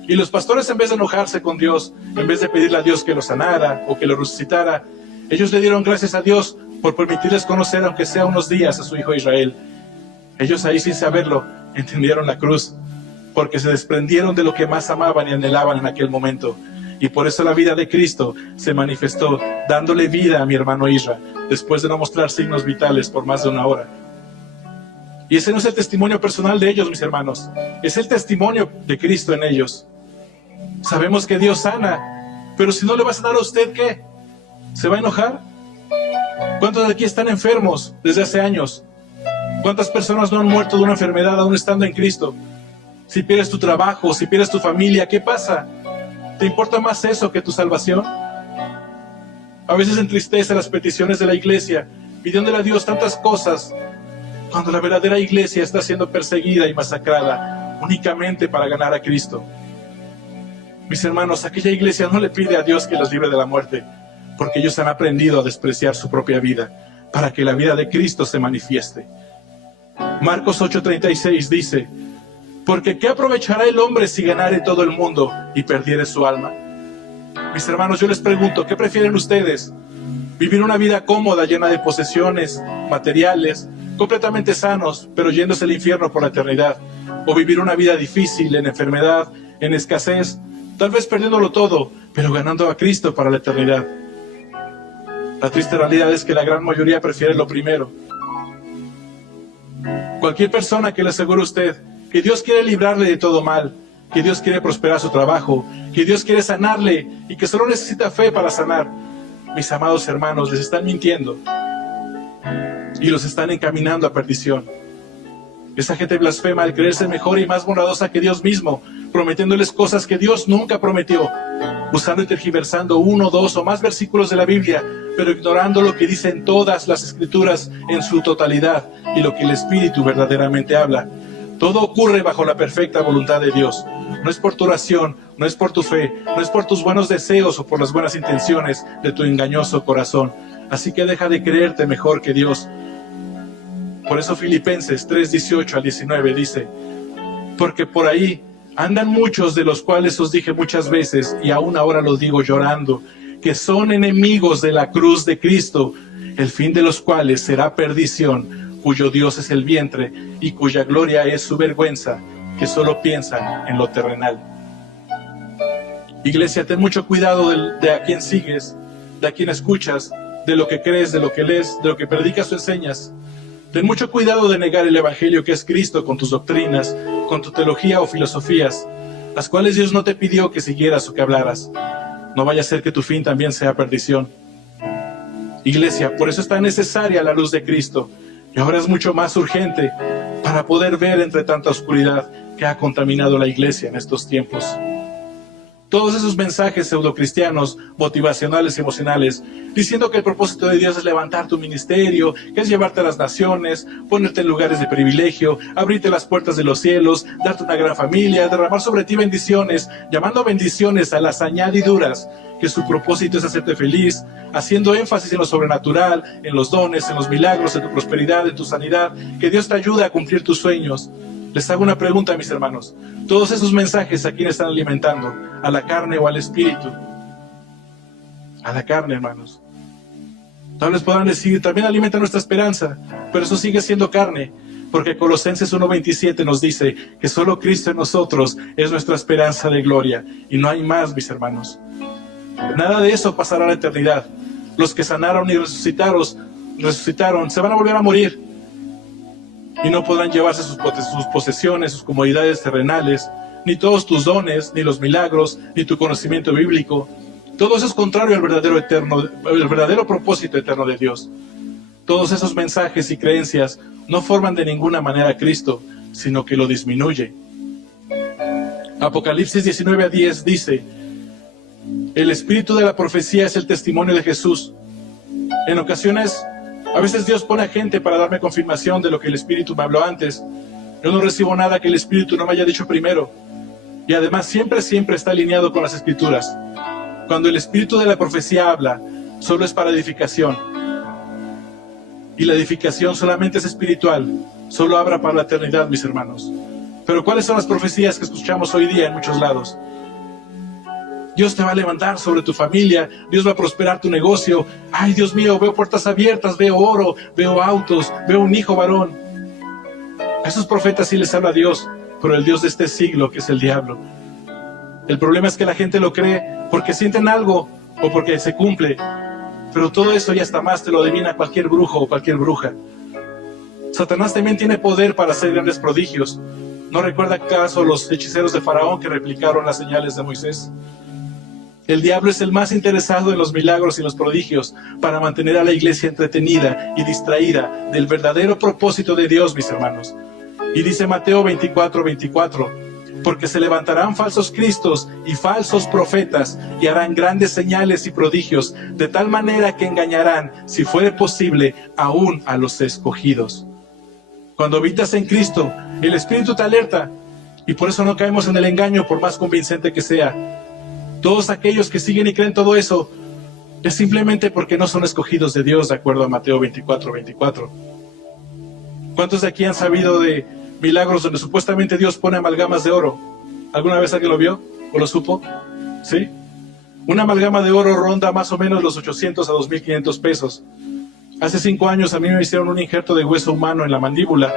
Y los pastores, en vez de enojarse con Dios, en vez de pedirle a Dios que lo sanara o que lo resucitara, ellos le dieron gracias a Dios por permitirles conocer, aunque sea unos días, a su hijo Israel. Ellos ahí, sin saberlo, entendieron la cruz, porque se desprendieron de lo que más amaban y anhelaban en aquel momento. Y por eso la vida de Cristo se manifestó, dándole vida a mi hermano Isra, después de no mostrar signos vitales por más de 1 hora. Y ese no es el testimonio personal de ellos, mis hermanos, es el testimonio de Cristo en ellos. Sabemos que Dios sana, Pero si no le vas a dar a usted, ¿qué? ¿Se va a enojar? ¿Cuántos de aquí están enfermos desde hace años? ¿Cuántas personas no han muerto de una enfermedad aún estando en Cristo? Si pierdes tu trabajo, si pierdes tu familia, ¿qué pasa? ¿Te importa más eso que tu salvación? A veces entristece las peticiones de la iglesia, pidiéndole a Dios tantas cosas, cuando la verdadera iglesia está siendo perseguida y masacrada únicamente para ganar a Cristo. Mis hermanos, aquella iglesia no le pide a Dios que los libre de la muerte, porque ellos han aprendido a despreciar su propia vida, para que la vida de Cristo se manifieste. Marcos 8:36 dice, porque ¿qué aprovechará el hombre si ganare todo el mundo y perdiere su alma? Mis hermanos, yo les pregunto, ¿qué prefieren ustedes? ¿Vivir una vida cómoda, llena de posesiones, materiales, completamente sanos, pero yéndose al infierno por la eternidad? ¿O vivir una vida difícil, en enfermedad, en escasez, tal vez perdiéndolo todo, pero ganando a Cristo para la eternidad? La triste realidad es que la gran mayoría prefiere lo primero. Cualquier persona que le asegure a usted que Dios quiere librarle de todo mal, que Dios quiere prosperar su trabajo, que Dios quiere sanarle y que solo necesita fe para sanar, mis amados hermanos, les están mintiendo y los están encaminando a perdición. Esa gente blasfema al creerse mejor y más bondadosa que Dios mismo, prometiéndoles cosas que Dios nunca prometió, usando y tergiversando 1, 2 o más versículos de la Biblia, pero ignorando lo que dicen todas las Escrituras en su totalidad y lo que el Espíritu verdaderamente habla. Todo ocurre bajo la perfecta voluntad de Dios. No es por tu oración, no es por tu fe, no es por tus buenos deseos o por las buenas intenciones de tu engañoso corazón. Así que deja de creerte mejor que Dios. Por eso Filipenses 3:18-19 dice, porque por ahí andan muchos de los cuales os dije muchas veces, y aún ahora los digo llorando, que son enemigos de la cruz de Cristo, el fin de los cuales será perdición, cuyo Dios es el vientre y cuya gloria es su vergüenza, que solo piensan en lo terrenal. Iglesia, ten mucho cuidado de a quién sigues, de a quién escuchas, de lo que crees, de lo que lees, de lo que predicas o enseñas. Ten mucho cuidado de negar el Evangelio que es Cristo con tus doctrinas, con tu teología o filosofías, las cuales Dios no te pidió que siguieras o que hablaras. No vaya a ser que tu fin también sea perdición. Iglesia, por eso es tan necesaria la luz de Cristo, y ahora es mucho más urgente para poder ver entre tanta oscuridad que ha contaminado la iglesia en estos tiempos. Todos esos mensajes pseudocristianos, motivacionales y emocionales, diciendo que el propósito de Dios es levantar tu ministerio, que es llevarte a las naciones, ponerte en lugares de privilegio, abrirte las puertas de los cielos, darte una gran familia, derramar sobre ti bendiciones, llamando bendiciones a las añadiduras, que su propósito es hacerte feliz, haciendo énfasis en lo sobrenatural, en los dones, en los milagros, en tu prosperidad, en tu sanidad, que Dios te ayude a cumplir tus sueños. Les hago una pregunta, mis hermanos. Todos esos mensajes, ¿a quién están alimentando? ¿A la carne o al espíritu? A la carne, hermanos. Tal vez podrán decir, también alimenta nuestra esperanza, pero eso sigue siendo carne, porque Colosenses 1:27 nos dice que solo Cristo en nosotros es nuestra esperanza de gloria, y no hay más, mis hermanos. Nada de eso pasará a la eternidad. Los que sanaron y resucitaron, se van a volver a morir. Y no podrán llevarse sus posesiones, sus comodidades terrenales, ni todos tus dones, ni los milagros, ni tu conocimiento bíblico. Todo eso es contrario al verdadero propósito eterno de Dios. Todos esos mensajes y creencias no forman de ninguna manera a Cristo, sino que lo disminuye. Apocalipsis 19:10 dice, el espíritu de la profecía es el testimonio de Jesús. En ocasiones, a veces Dios pone a gente para darme confirmación de lo que el Espíritu me habló antes. Yo no recibo nada que el Espíritu no me haya dicho primero. Y además siempre está alineado con las Escrituras. Cuando el Espíritu de la profecía habla, solo es para edificación. Y la edificación solamente es espiritual. Solo habrá para la eternidad, mis hermanos. Pero ¿cuáles son las profecías que escuchamos hoy día en muchos lados? Dios te va a levantar sobre tu familia, Dios va a prosperar tu negocio. Ay, Dios mío, veo puertas abiertas, veo oro, veo autos, veo un hijo varón. A esos profetas sí les habla Dios, pero el Dios de este siglo, que es el diablo. El problema es que la gente lo cree porque sienten algo o porque se cumple. Pero todo eso y hasta más te lo adivina cualquier brujo o cualquier bruja. Satanás también tiene poder para hacer grandes prodigios. ¿No recuerda acaso los hechiceros de Faraón que replicaron las señales de Moisés? El diablo es el más interesado en los milagros y los prodigios para mantener a la iglesia entretenida y distraída del verdadero propósito de Dios, mis hermanos. Y dice Mateo 24:24, porque se levantarán falsos cristos y falsos profetas y harán grandes señales y prodigios, de tal manera que engañarán, si fuere posible, aún a los escogidos. Cuando habitas en Cristo, el Espíritu te alerta, y por eso no caemos en el engaño, por más convincente que sea. Todos aquellos que siguen y creen todo eso, es simplemente porque no son escogidos de Dios, de acuerdo a Mateo 24:24. ¿Cuántos de aquí han sabido de milagros donde supuestamente Dios pone amalgamas de oro? ¿Alguna vez alguien lo vio o lo supo? ¿Sí? Una amalgama de oro ronda más o menos los 800 a 2.500 pesos. Hace 5 años a mí me hicieron un injerto de hueso humano en la mandíbula.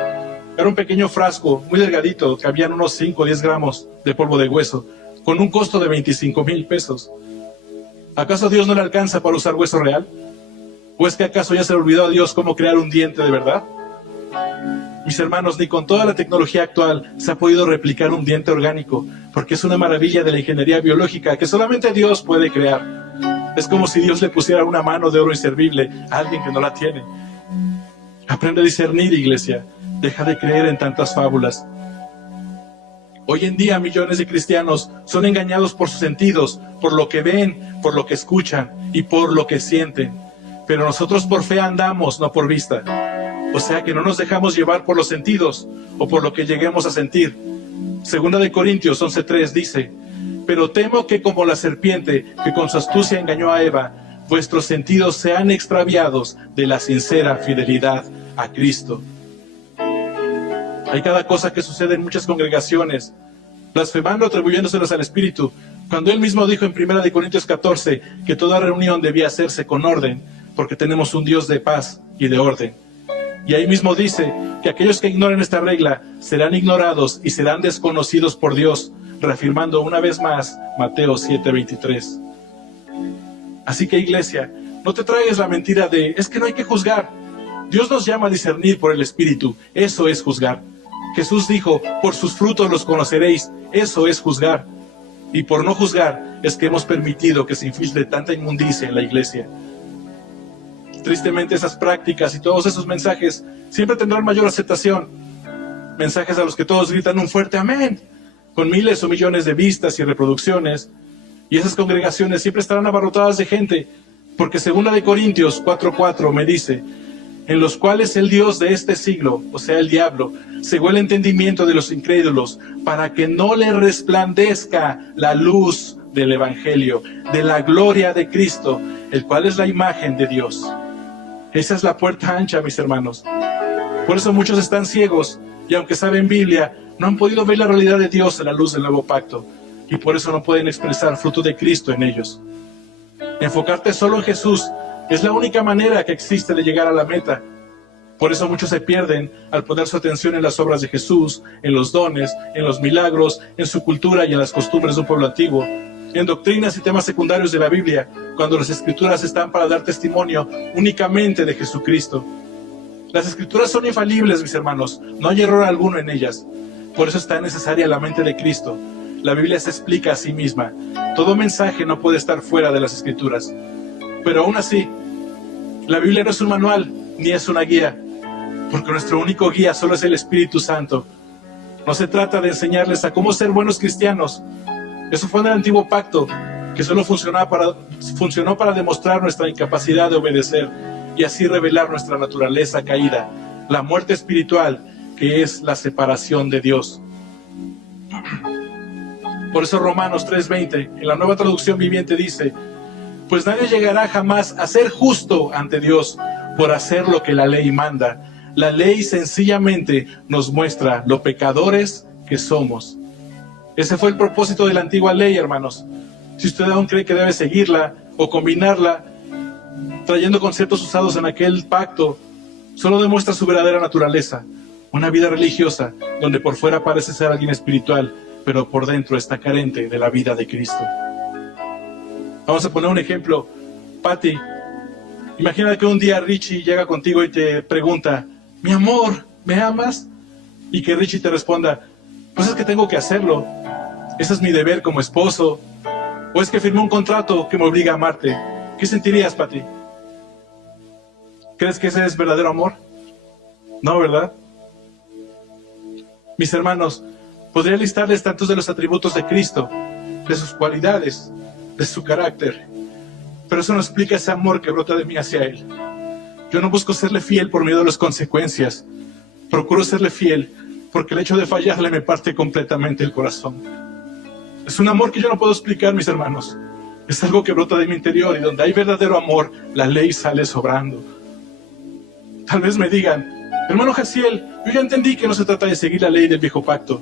Era un pequeño frasco, muy delgadito, que habían unos 5 o 10 gramos de polvo de hueso, con un costo de 25,000 pesos. ¿Acaso a Dios no le alcanza para usar hueso real? ¿O es que acaso ya se le olvidó a Dios cómo crear un diente de verdad? Mis hermanos, ni con toda la tecnología actual se ha podido replicar un diente orgánico, porque es una maravilla de la ingeniería biológica que solamente Dios puede crear. Es como si Dios le pusiera una mano de oro inservible a alguien que no la tiene. Aprende a discernir, iglesia. Deja de creer en tantas fábulas. Hoy en día millones de cristianos son engañados por sus sentidos, por lo que ven, por lo que escuchan y por lo que sienten. Pero nosotros por fe andamos, no por vista. O sea que no nos dejamos llevar por los sentidos o por lo que lleguemos a sentir. Segunda de Corintios 11:3 dice, pero temo que como la serpiente que con su astucia engañó a Eva, vuestros sentidos sean extraviados de la sincera fidelidad a Cristo. Hay cada cosa que sucede en muchas congregaciones, blasfemando, atribuyéndoselos al Espíritu, cuando Él mismo dijo en 1 Corintios 14 que toda reunión debía hacerse con orden, porque tenemos un Dios de paz y de orden. Y ahí mismo dice que aquellos que ignoren esta regla serán ignorados y serán desconocidos por Dios, reafirmando una vez más Mateo 7:23. Así que, iglesia, no te traigas la mentira de, es que no hay que juzgar. Dios nos llama a discernir por el Espíritu, eso es juzgar. Jesús dijo, por sus frutos los conoceréis, eso es juzgar. Y por no juzgar es que hemos permitido que se infiltre tanta inmundicia en la iglesia. Tristemente esas prácticas y todos esos mensajes siempre tendrán mayor aceptación. Mensajes a los que todos gritan un fuerte amén, con miles o millones de vistas y reproducciones. Y esas congregaciones siempre estarán abarrotadas de gente, porque 2 de Corintios 4:4 me dice, en los cuales el Dios de este siglo, o sea el diablo, cegó el entendimiento de los incrédulos, para que no le resplandezca la luz del Evangelio, de la gloria de Cristo, el cual es la imagen de Dios. Esa es la puerta ancha, mis hermanos. Por eso muchos están ciegos, y aunque saben Biblia, no han podido ver la realidad de Dios en la luz del nuevo pacto, y por eso no pueden expresar fruto de Cristo en ellos. Enfocarte solo en Jesús es la única manera que existe de llegar a la meta. Por eso muchos se pierden al poner su atención en las obras de Jesús, en los dones, en los milagros, en su cultura y en las costumbres de un pueblo antiguo, en doctrinas y temas secundarios de la Biblia, cuando las Escrituras están para dar testimonio únicamente de Jesucristo. Las Escrituras son infalibles, mis hermanos, no hay error alguno en ellas. Por eso es tan necesaria la mente de Cristo. La Biblia se explica a sí misma. Todo mensaje no puede estar fuera de las Escrituras. Pero aún así, la Biblia no es un manual, ni es una guía, porque nuestro único guía solo es el Espíritu Santo. No se trata de enseñarles a cómo ser buenos cristianos. Eso fue en el antiguo pacto, que solo funcionó para demostrar nuestra incapacidad de obedecer y así revelar nuestra naturaleza caída, la muerte espiritual, que es la separación de Dios. Por eso Romanos 3:20, en la Nueva Traducción Viviente dice, pues nadie llegará jamás a ser justo ante Dios por hacer lo que la ley manda. La ley sencillamente nos muestra lo pecadores que somos. Ese fue el propósito de la antigua ley, hermanos. Si usted aún cree que debe seguirla o combinarla, trayendo conceptos usados en aquel pacto, solo demuestra su verdadera naturaleza. Una vida religiosa, donde por fuera parece ser alguien espiritual, pero por dentro está carente de la vida de Cristo. Vamos a poner un ejemplo. Patty, imagina que un día Richie llega contigo y te pregunta, mi amor, ¿me amas? Y que Richie te responda, pues es que tengo que hacerlo. Ese es mi deber como esposo. ¿O es que firmé un contrato que me obliga a amarte? ¿Qué sentirías, Pati? ¿Crees que ese es verdadero amor? No, ¿verdad? Mis hermanos, podría listarles tantos de los atributos de Cristo, de sus cualidades, de su carácter, pero eso no explica ese amor que brota de mí hacia Él. Yo no busco serle fiel por miedo a las consecuencias. Procuro serle fiel porque el hecho de fallarle me parte completamente el corazón. Es un amor que yo no puedo explicar, mis hermanos. Es algo que brota de mi interior, y donde hay verdadero amor, la ley sale sobrando. Tal vez me digan, hermano Jaciel, yo ya entendí que no se trata de seguir la ley del viejo pacto.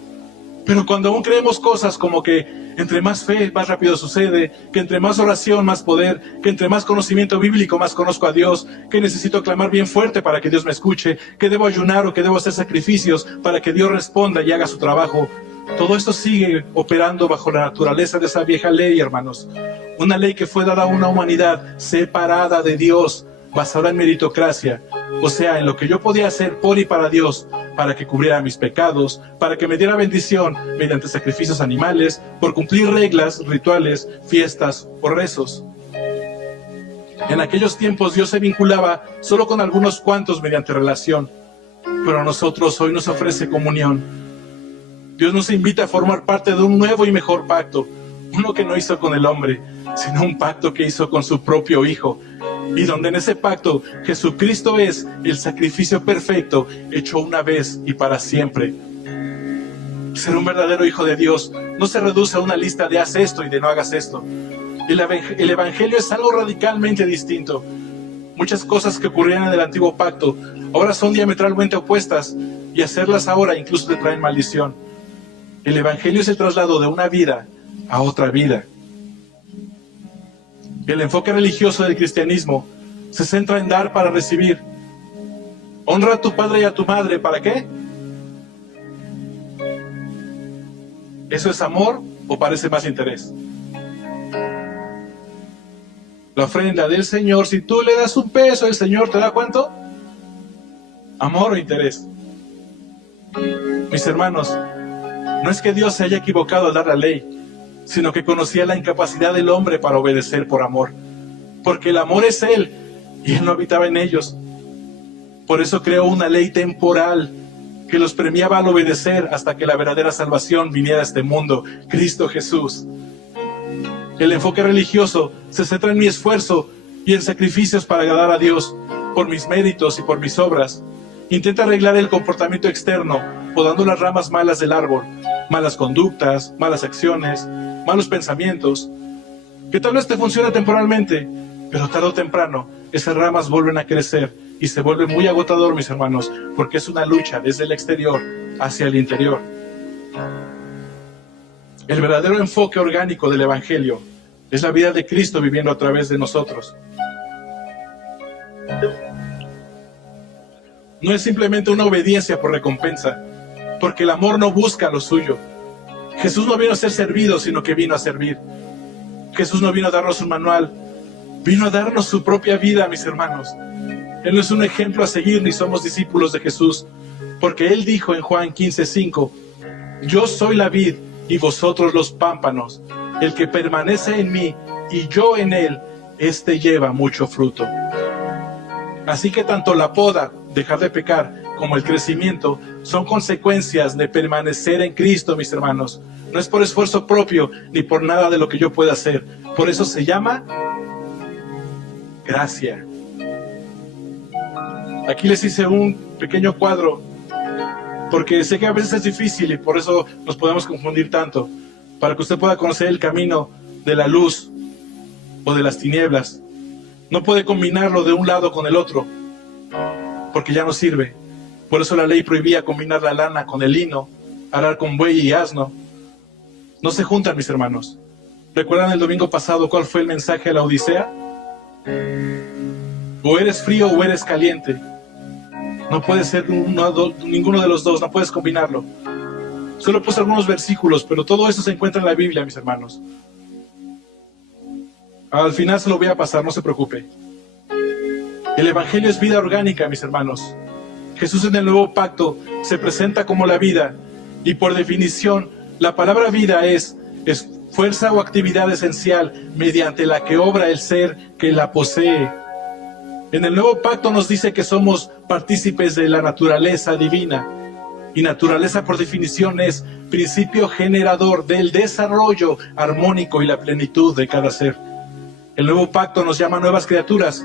Pero cuando aún creemos cosas como que entre más fe, más rápido sucede, que entre más oración, más poder, que entre más conocimiento bíblico, más conozco a Dios, que necesito clamar bien fuerte para que Dios me escuche, que debo ayunar o que debo hacer sacrificios para que Dios responda y haga su trabajo. Todo esto sigue operando bajo la naturaleza de esa vieja ley, hermanos. Una ley que fue dada a una humanidad separada de Dios, basada en meritocracia, o sea, en lo que yo podía hacer por y para Dios, para que cubriera mis pecados, para que me diera bendición mediante sacrificios animales, por cumplir reglas, rituales, fiestas o rezos. En aquellos tiempos Dios se vinculaba solo con algunos cuantos mediante relación, pero a nosotros hoy nos ofrece comunión. Dios nos invita a formar parte de un nuevo y mejor pacto, uno que no hizo con el hombre, sino un pacto que hizo con su propio Hijo, y donde en ese pacto Jesucristo es el sacrificio perfecto hecho una vez y para siempre. Ser un verdadero hijo de Dios no se reduce a una lista de haz esto y de no hagas esto. El Evangelio es algo radicalmente distinto. Muchas cosas que ocurrían en el antiguo pacto ahora son diametralmente opuestas, y hacerlas ahora incluso te traen maldición. El Evangelio es el traslado de una vida a otra vida. El enfoque religioso del cristianismo se centra en dar para recibir. Honra a tu padre y a tu madre, ¿para qué? ¿Eso es amor o parece más interés? La ofrenda del Señor, si tú le das un peso, ¿el Señor te da cuánto? ¿Amor o interés? Mis hermanos, no es que Dios se haya equivocado al dar la ley, sino que conocía la incapacidad del hombre para obedecer por amor. Porque el amor es Él, y Él no habitaba en ellos. Por eso creó una ley temporal que los premiaba al obedecer hasta que la verdadera salvación viniera a este mundo, Cristo Jesús. El enfoque religioso se centra en mi esfuerzo y en sacrificios para agradar a Dios, por mis méritos y por mis obras. Intenta arreglar el comportamiento externo, podando las ramas malas del árbol, malas conductas, malas acciones, malos pensamientos, que tal vez te funciona temporalmente, pero tarde o temprano esas ramas vuelven a crecer y se vuelve muy agotador, mis hermanos, porque es una lucha desde el exterior hacia el interior. El verdadero enfoque orgánico del Evangelio es la vida de Cristo viviendo a través de nosotros. No es simplemente una obediencia por recompensa, porque el amor no busca lo suyo. Jesús no vino a ser servido, sino que vino a servir. Jesús no vino a darnos un manual, vino a darnos su propia vida, mis hermanos. Él no es un ejemplo a seguir, ni somos discípulos de Jesús, porque Él dijo en Juan 15:5, yo soy la vid y vosotros los pámpanos. El que permanece en mí y yo en él, éste lleva mucho fruto. Así que tanto la poda, dejar de pecar, como el crecimiento, son consecuencias de permanecer en Cristo, mis hermanos. No es por esfuerzo propio, ni por nada de lo que yo pueda hacer. Por eso se llama gracia. Aquí les hice un pequeño cuadro, porque sé que a veces es difícil y por eso nos podemos confundir tanto, para que usted pueda conocer el camino de la luz o de las tinieblas. No puede combinarlo de un lado con el otro, porque ya no sirve. Por eso la ley prohibía combinar la lana con el lino, arar con buey y asno. No se juntan, mis hermanos. ¿Recuerdan el domingo pasado cuál fue el mensaje de la Odisea? O eres frío o eres caliente. No puede ser ninguno de los dos, no puedes combinarlo. Solo puse algunos versículos, pero todo eso se encuentra en la Biblia, mis hermanos. Al final se lo voy a pasar, no se preocupe. El Evangelio es vida orgánica, mis hermanos. Jesús en el nuevo pacto se presenta como la vida, y por definición, la palabra vida es fuerza o actividad esencial mediante la que obra el ser que la posee. En el nuevo pacto nos dice que somos partícipes de la naturaleza divina. Y naturaleza, por definición, es principio generador del desarrollo armónico y la plenitud de cada ser. El nuevo pacto nos llama nuevas criaturas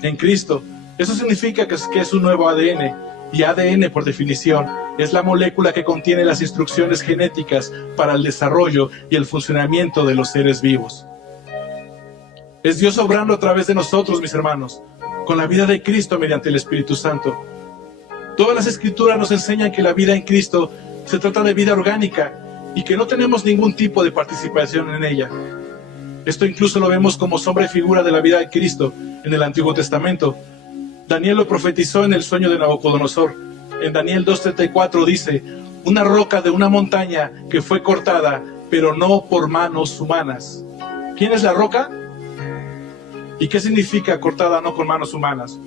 en Cristo. Eso significa que es un nuevo ADN. Y ADN, por definición, es la molécula que contiene las instrucciones genéticas para el desarrollo y el funcionamiento de los seres vivos. Es Dios obrando a través de nosotros, mis hermanos, con la vida de Cristo mediante el Espíritu Santo. Todas las Escrituras nos enseñan que la vida en Cristo se trata de vida orgánica y que no tenemos ningún tipo de participación en ella. Esto incluso lo vemos como sombra y figura de la vida de Cristo en el Antiguo Testamento. Daniel lo profetizó en el sueño de Nabucodonosor. En Daniel 2:34 dice: una roca de una montaña que fue cortada, pero no por manos humanas. ¿Quién es la roca? ¿Y qué significa cortada no con manos humanas?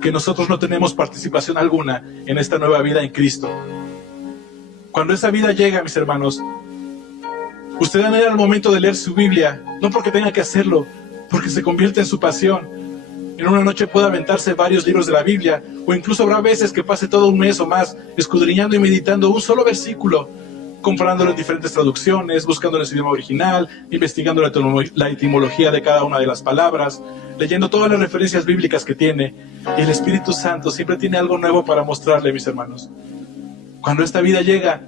Que nosotros no tenemos participación alguna en esta nueva vida en Cristo. Cuando esa vida llega, mis hermanos, usted anhela el momento de leer su Biblia, no porque tenga que hacerlo, porque se convierte en su pasión. En una noche puede aventarse varios libros de la Biblia, o incluso habrá veces que pase todo un mes o más escudriñando y meditando un solo versículo, comparándolo en diferentes traducciones, buscándolo en su idioma original, investigando la etimología de cada una de las palabras, leyendo todas las referencias bíblicas que tiene. Y el Espíritu Santo siempre tiene algo nuevo para mostrarle, mis hermanos. Cuando esta vida llega,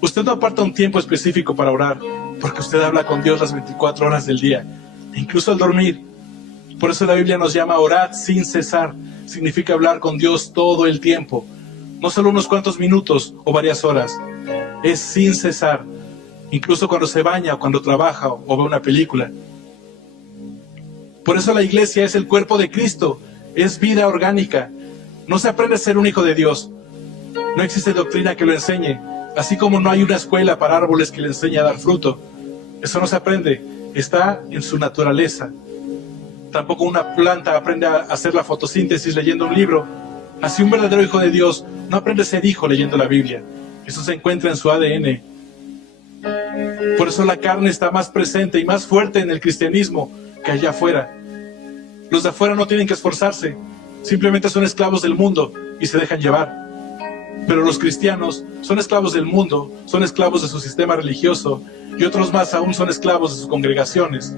usted no aparta un tiempo específico para orar, porque usted habla con Dios las 24 horas del día, incluso al dormir. Por eso la Biblia nos llama orad sin cesar. Significa hablar con Dios todo el tiempo, no solo unos cuantos minutos o varias horas. Es sin cesar, incluso cuando se baña, o cuando trabaja o ve una película. Por eso la iglesia es el cuerpo de Cristo, es vida orgánica. No se aprende a ser un hijo de Dios. No existe doctrina que lo enseñe, así como no hay una escuela para árboles que le enseñe a dar fruto. Eso no se aprende, está en su naturaleza. Tampoco una planta aprende a hacer la fotosíntesis leyendo un libro. Así un verdadero hijo de Dios no aprende a ser hijo leyendo la Biblia. Eso se encuentra en su ADN. Por eso la carne está más presente y más fuerte en el cristianismo que allá afuera. Los de afuera no tienen que esforzarse, simplemente son esclavos del mundo y se dejan llevar. Pero los cristianos son esclavos del mundo, son esclavos de su sistema religioso, y otros más aún son esclavos de sus congregaciones.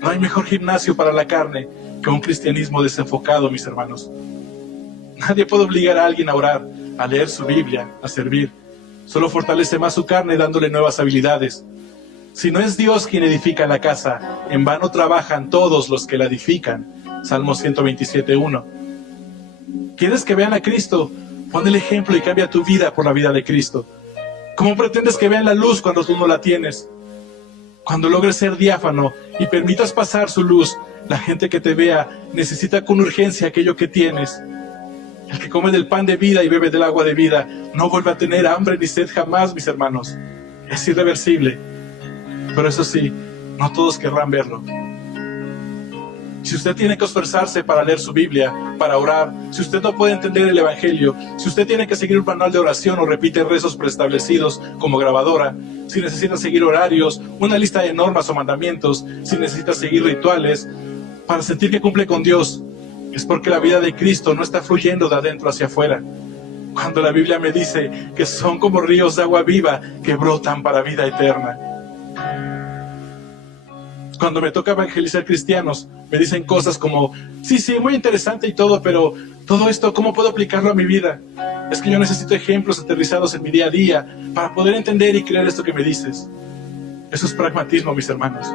No hay mejor gimnasio para la carne que un cristianismo desenfocado, mis hermanos. Nadie puede obligar a alguien a orar, a leer su Biblia, a servir. Solo fortalece más su carne dándole nuevas habilidades. Si no es Dios quien edifica la casa, en vano trabajan todos los que la edifican. Salmo 127:1. ¿Quieres que vean a Cristo? Pon el ejemplo y cambia tu vida por la vida de Cristo. ¿Cómo pretendes que vean la luz cuando tú no la tienes? Cuando logres ser diáfano y permitas pasar su luz, la gente que te vea necesita con urgencia aquello que tienes. El que come del pan de vida y bebe del agua de vida no vuelve a tener hambre ni sed jamás, mis hermanos. Es irreversible. Pero eso sí, no todos querrán verlo. Si usted tiene que esforzarse para leer su Biblia, para orar, si usted no puede entender el Evangelio, si usted tiene que seguir un manual de oración o repite rezos preestablecidos como grabadora, si necesita seguir horarios, una lista de normas o mandamientos, si necesita seguir rituales, para sentir que cumple con Dios, es porque la vida de Cristo no está fluyendo de adentro hacia afuera. Cuando la Biblia me dice que son como ríos de agua viva que brotan para vida eterna. Cuando me toca evangelizar cristianos, me dicen cosas como, sí, muy interesante y todo, pero todo esto, ¿cómo puedo aplicarlo a mi vida? Es que yo necesito ejemplos aterrizados en mi día a día para poder entender y creer esto que me dices. Eso es pragmatismo, mis hermanos.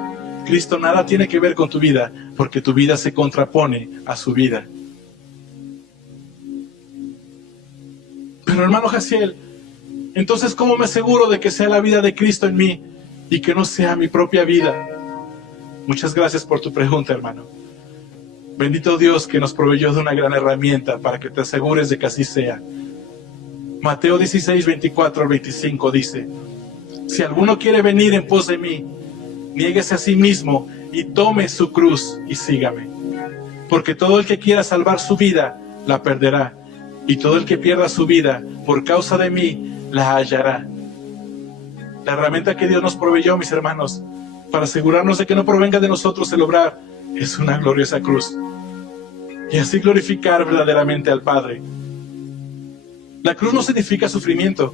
Cristo nada tiene que ver con tu vida, porque tu vida se contrapone a su vida. Pero hermano Jaciel, entonces ¿cómo me aseguro de que sea la vida de Cristo en mí y que no sea mi propia vida? Muchas gracias por tu pregunta, hermano. Bendito Dios que nos proveyó de una gran herramienta para que te asegures de que así sea. Mateo 16:24-25 dice, si alguno quiere venir en pos de mí, niéguese a sí mismo y tome su cruz y sígame. Porque todo el que quiera salvar su vida, la perderá. Y todo el que pierda su vida por causa de mí, la hallará. La herramienta que Dios nos proveyó, mis hermanos, para asegurarnos de que no provenga de nosotros el obrar, es una gloriosa cruz. Y así glorificar verdaderamente al Padre. La cruz no significa sufrimiento.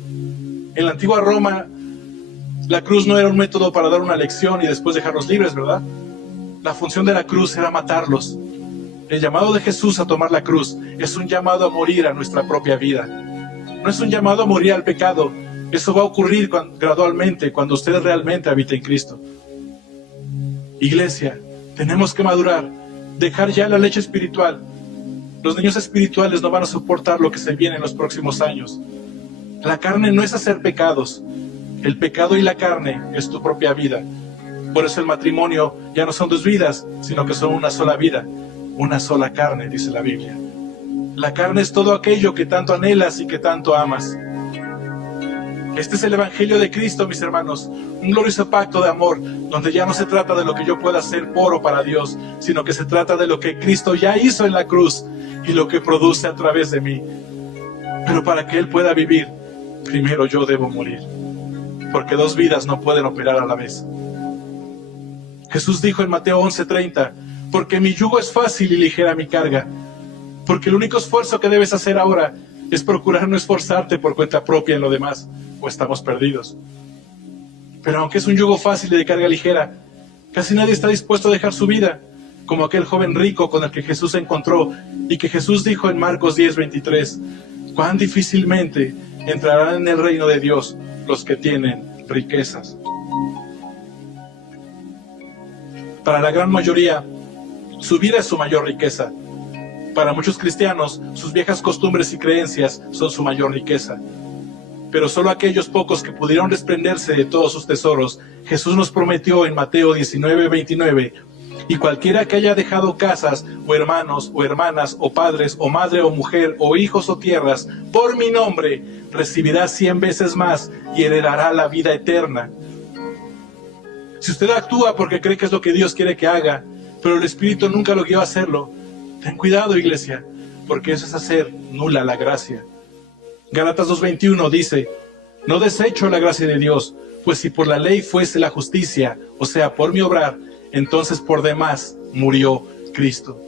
En la antigua Roma, la cruz no era un método para dar una lección y después dejarlos libres, ¿verdad? La función de la cruz era matarlos. El llamado de Jesús a tomar la cruz es un llamado a morir a nuestra propia vida. No es un llamado a morir al pecado. Eso va a ocurrir gradualmente cuando usted realmente habite en Cristo. Iglesia, tenemos que madurar, dejar ya la leche espiritual. Los niños espirituales no van a soportar lo que se viene en los próximos años. La carne no es hacer pecados. El pecado y la carne es tu propia vida. Por eso el matrimonio ya no son dos vidas, sino que son una sola vida, una sola carne, dice la Biblia. La carne es todo aquello que tanto anhelas y que tanto amas. Este es el Evangelio de Cristo, mis hermanos, un glorioso pacto de amor, donde ya no se trata de lo que yo pueda hacer por o para Dios, sino que se trata de lo que Cristo ya hizo en la cruz y lo que produce a través de mí. Pero para que Él pueda vivir, primero yo debo morir, porque dos vidas no pueden operar a la vez. Jesús dijo en Mateo 11:30, porque mi yugo es fácil y ligera mi carga, porque el único esfuerzo que debes hacer ahora es procurar no esforzarte por cuenta propia en lo demás, o estamos perdidos. Pero aunque es un yugo fácil y de carga ligera, casi nadie está dispuesto a dejar su vida, como aquel joven rico con el que Jesús se encontró y que Jesús dijo en Marcos 10:23, cuán difícilmente entrarán en el reino de Dios los que tienen riquezas. Para la gran mayoría, su vida es su mayor riqueza. Para muchos cristianos, sus viejas costumbres y creencias son su mayor riqueza. Pero solo aquellos pocos que pudieron desprenderse de todos sus tesoros, Jesús nos prometió en Mateo 19:29, y cualquiera que haya dejado casas, o hermanos, o hermanas, o padres, o madre, o mujer, o hijos, o tierras, por mi nombre, recibirá 100 veces más y heredará la vida eterna. Si usted actúa porque cree que es lo que Dios quiere que haga, pero el Espíritu nunca lo guió a hacerlo, ten cuidado, iglesia, porque eso es hacer nula la gracia. Gálatas 2:21 dice, no desecho la gracia de Dios, pues si por la ley fuese la justicia, o sea, por mi obrar, entonces por demás murió Cristo.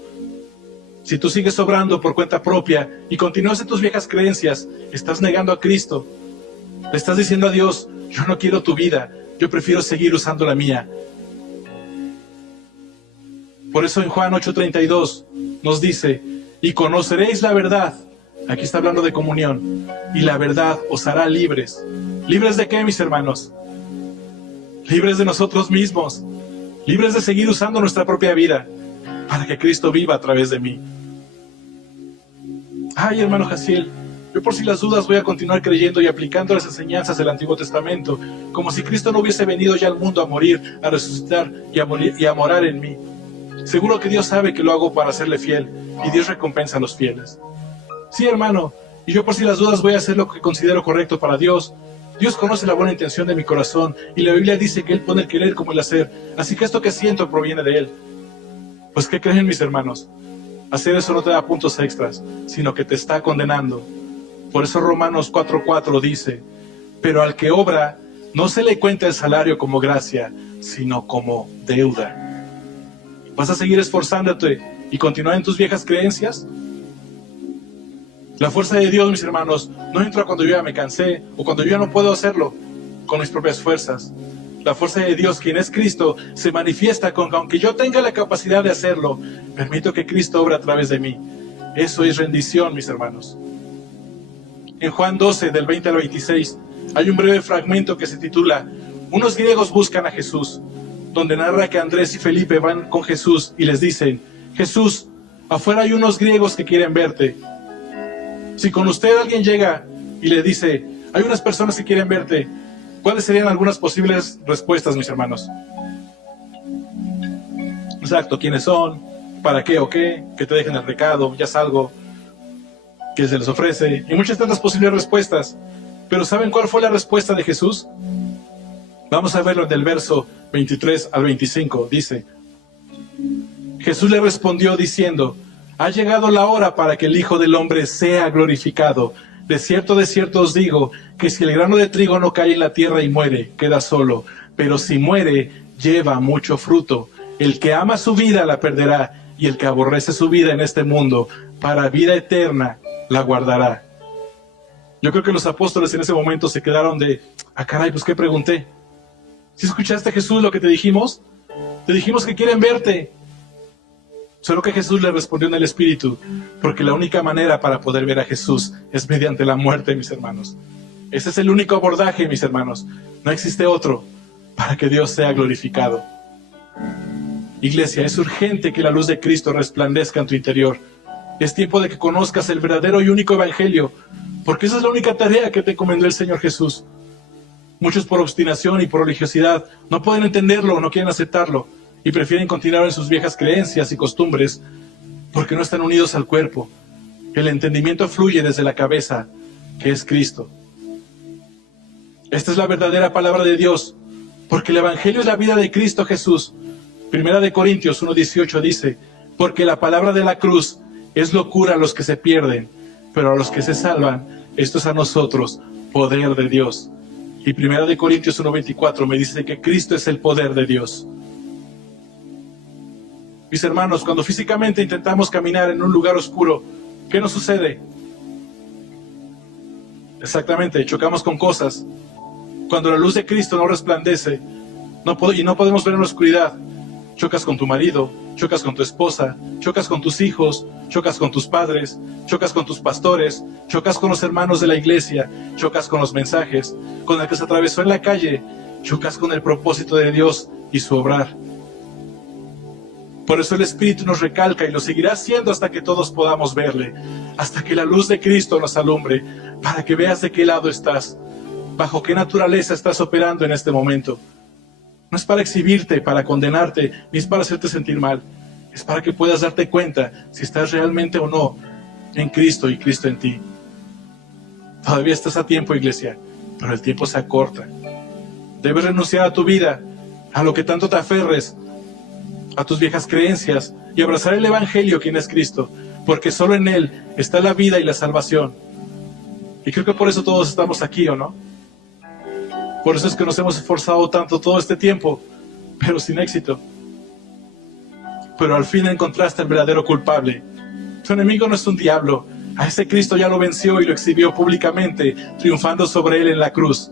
Si tú sigues obrando por cuenta propia y continúas en tus viejas creencias, estás negando a Cristo. Le estás diciendo a Dios, yo no quiero tu vida, yo prefiero seguir usando la mía. Por eso en Juan 8:32 nos dice, y conoceréis la verdad. Aquí está hablando de comunión. Y la verdad os hará libres. ¿Libres de qué, mis hermanos? Libres de nosotros mismos. Libres de seguir usando nuestra propia vida para que Cristo viva a través de mí. Ay, hermano Jaciel, yo por si las dudas voy a continuar creyendo y aplicando las enseñanzas del Antiguo Testamento, como si Cristo no hubiese venido ya al mundo a morir, a resucitar y a morar en mí. Seguro que Dios sabe que lo hago para serle fiel, y Dios recompensa a los fieles. Sí, hermano, y yo por si las dudas voy a hacer lo que considero correcto para Dios. Dios conoce la buena intención de mi corazón, y la Biblia dice que Él pone el querer como el hacer, así que esto que siento proviene de Él. Pues, ¿qué creen, mis hermanos? Hacer eso no te da puntos extras, sino que te está condenando. Por eso Romanos 4:4 dice, pero al que obra, no se le cuenta el salario como gracia, sino como deuda. ¿Vas a seguir esforzándote y continuar en tus viejas creencias? La fuerza de Dios, mis hermanos, no entra cuando yo ya me cansé o cuando yo ya no puedo hacerlo con mis propias fuerzas. La fuerza de Dios, quien es Cristo, se manifiesta con que aunque yo tenga la capacidad de hacerlo, permito que Cristo obre a través de mí. Eso es rendición, mis hermanos. En Juan 12, del 20 al 26, hay un breve fragmento que se titula Unos griegos buscan a Jesús, donde narra que Andrés y Felipe van con Jesús y les dicen, Jesús, afuera hay unos griegos que quieren verte. Si con usted alguien llega y le dice, hay unas personas que quieren verte, ¿cuáles serían algunas posibles respuestas, mis hermanos? Exacto, ¿quiénes son? ¿Para qué o qué? Que te dejen el recado, ya salgo, que se les ofrece, y muchas tantas posibles respuestas. Pero ¿saben cuál fue la respuesta de Jesús? Vamos a verlo en el verso 23 al 25, dice, Jesús le respondió diciendo, ha llegado la hora para que el Hijo del Hombre sea glorificado. de cierto os digo, que si el grano de trigo no cae en la tierra y muere, queda solo, pero si muere, lleva mucho fruto. El que ama su vida la perderá, y el que aborrece su vida en este mundo, para vida eterna la guardará. Yo creo que los apóstoles en ese momento se quedaron de, caray, pues ¿qué pregunté? ¿Sí escuchaste, Jesús, lo que te dijimos? Te dijimos que quieren verte. Solo que Jesús le respondió en el Espíritu, porque la única manera para poder ver a Jesús es mediante la muerte, mis hermanos. Ese es el único abordaje, mis hermanos. No existe otro para que Dios sea glorificado. Iglesia, es urgente que la luz de Cristo resplandezca en tu interior. Es tiempo de que conozcas el verdadero y único Evangelio, porque esa es la única tarea que te encomendó el Señor Jesús. Muchos por obstinación y por religiosidad no pueden entenderlo o no quieren aceptarlo y prefieren continuar en sus viejas creencias y costumbres porque no están unidos al cuerpo. El entendimiento fluye desde la cabeza, que es Cristo. Esta es la verdadera palabra de Dios, porque el Evangelio es la vida de Cristo Jesús. Primera de Corintios 1:18 dice, porque la palabra de la cruz es locura a los que se pierden, pero a los que se salvan, esto es a nosotros, poder de Dios. Y Primera de Corintios 1:24 me dice que Cristo es el poder de Dios. Mis hermanos, cuando físicamente intentamos caminar en un lugar oscuro, ¿qué nos sucede? Exactamente, chocamos con cosas. Cuando la luz de Cristo no resplandece y no podemos ver en la oscuridad, chocas con tu marido, chocas con tu esposa, chocas con tus hijos, chocas con tus padres, chocas con tus pastores, chocas con los hermanos de la iglesia, chocas con los mensajes, con el que se atravesó en la calle, chocas con el propósito de Dios y su obrar. Por eso el Espíritu nos recalca y lo seguirá haciendo hasta que todos podamos verle, hasta que la luz de Cristo nos alumbre, para que veas de qué lado estás, bajo qué naturaleza estás operando en este momento. No es para exhibirte, para condenarte, ni es para hacerte sentir mal. Es para que puedas darte cuenta si estás realmente o no en Cristo y Cristo en ti. Todavía estás a tiempo, iglesia, pero el tiempo se acorta. Debes renunciar a tu vida, a lo que tanto te aferres, a tus viejas creencias y abrazar el Evangelio, quien es Cristo, porque solo en Él está la vida y la salvación. Y creo que por eso todos estamos aquí, ¿o no? Por eso es que nos hemos esforzado tanto todo este tiempo, pero sin éxito. Pero al fin encontraste al verdadero culpable. Tu enemigo no es un diablo. A ese Cristo ya lo venció y lo exhibió públicamente, triunfando sobre él en la cruz.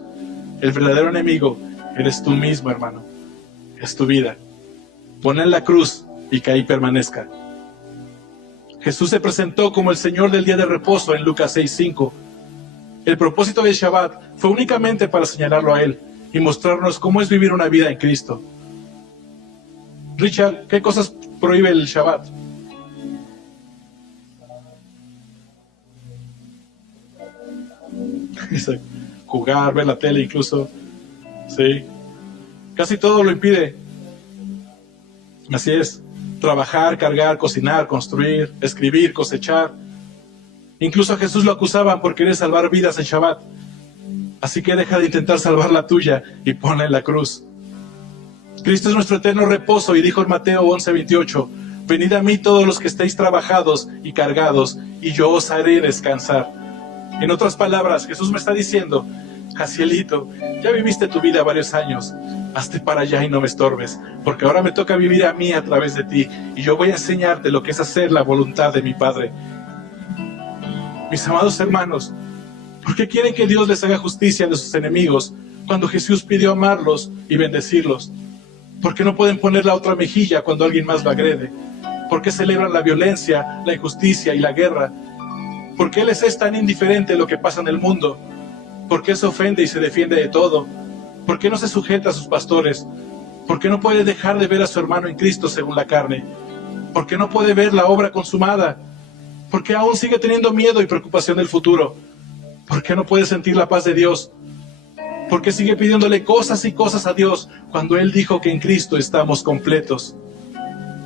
El verdadero enemigo eres tú mismo, hermano. Es tu vida. Pon en la cruz y que ahí permanezca. Jesús se presentó como el Señor del día de reposo en Lucas 6:5. El propósito del Shabbat fue únicamente para señalarlo a Él y mostrarnos cómo es vivir una vida en Cristo. Richard, ¿qué cosas prohíbe el Shabbat? Jugar, ver la tele incluso. Sí. Casi todo lo impide. Así es. Trabajar, cargar, cocinar, construir, escribir, cosechar. Incluso a Jesús lo acusaban por querer salvar vidas en Shabbat. Así que deja de intentar salvar la tuya y ponla en la cruz. Cristo es nuestro eterno reposo y dijo en Mateo 11:28, venid a mí todos los que estéis trabajados y cargados y yo os haré descansar. En otras palabras, Jesús me está diciendo, Jacielito, ya viviste tu vida varios años, hazte para allá y no me estorbes, porque ahora me toca vivir a mí a través de ti y yo voy a enseñarte lo que es hacer la voluntad de mi Padre. Mis amados hermanos, ¿por qué quieren que Dios les haga justicia de sus enemigos cuando Jesús pidió amarlos y bendecirlos? ¿Por qué no pueden poner la otra mejilla cuando alguien más lo agrede? ¿Por qué celebran la violencia, la injusticia y la guerra? ¿Por qué les es tan indiferente lo que pasa en el mundo? ¿Por qué se ofende y se defiende de todo? ¿Por qué no se sujeta a sus pastores? ¿Por qué no puede dejar de ver a su hermano en Cristo según la carne? ¿Por qué no puede ver la obra consumada? ¿Por qué aún sigue teniendo miedo y preocupación del futuro? ¿Por qué no puede sentir la paz de Dios? ¿Por qué sigue pidiéndole cosas y cosas a Dios cuando Él dijo que en Cristo estamos completos?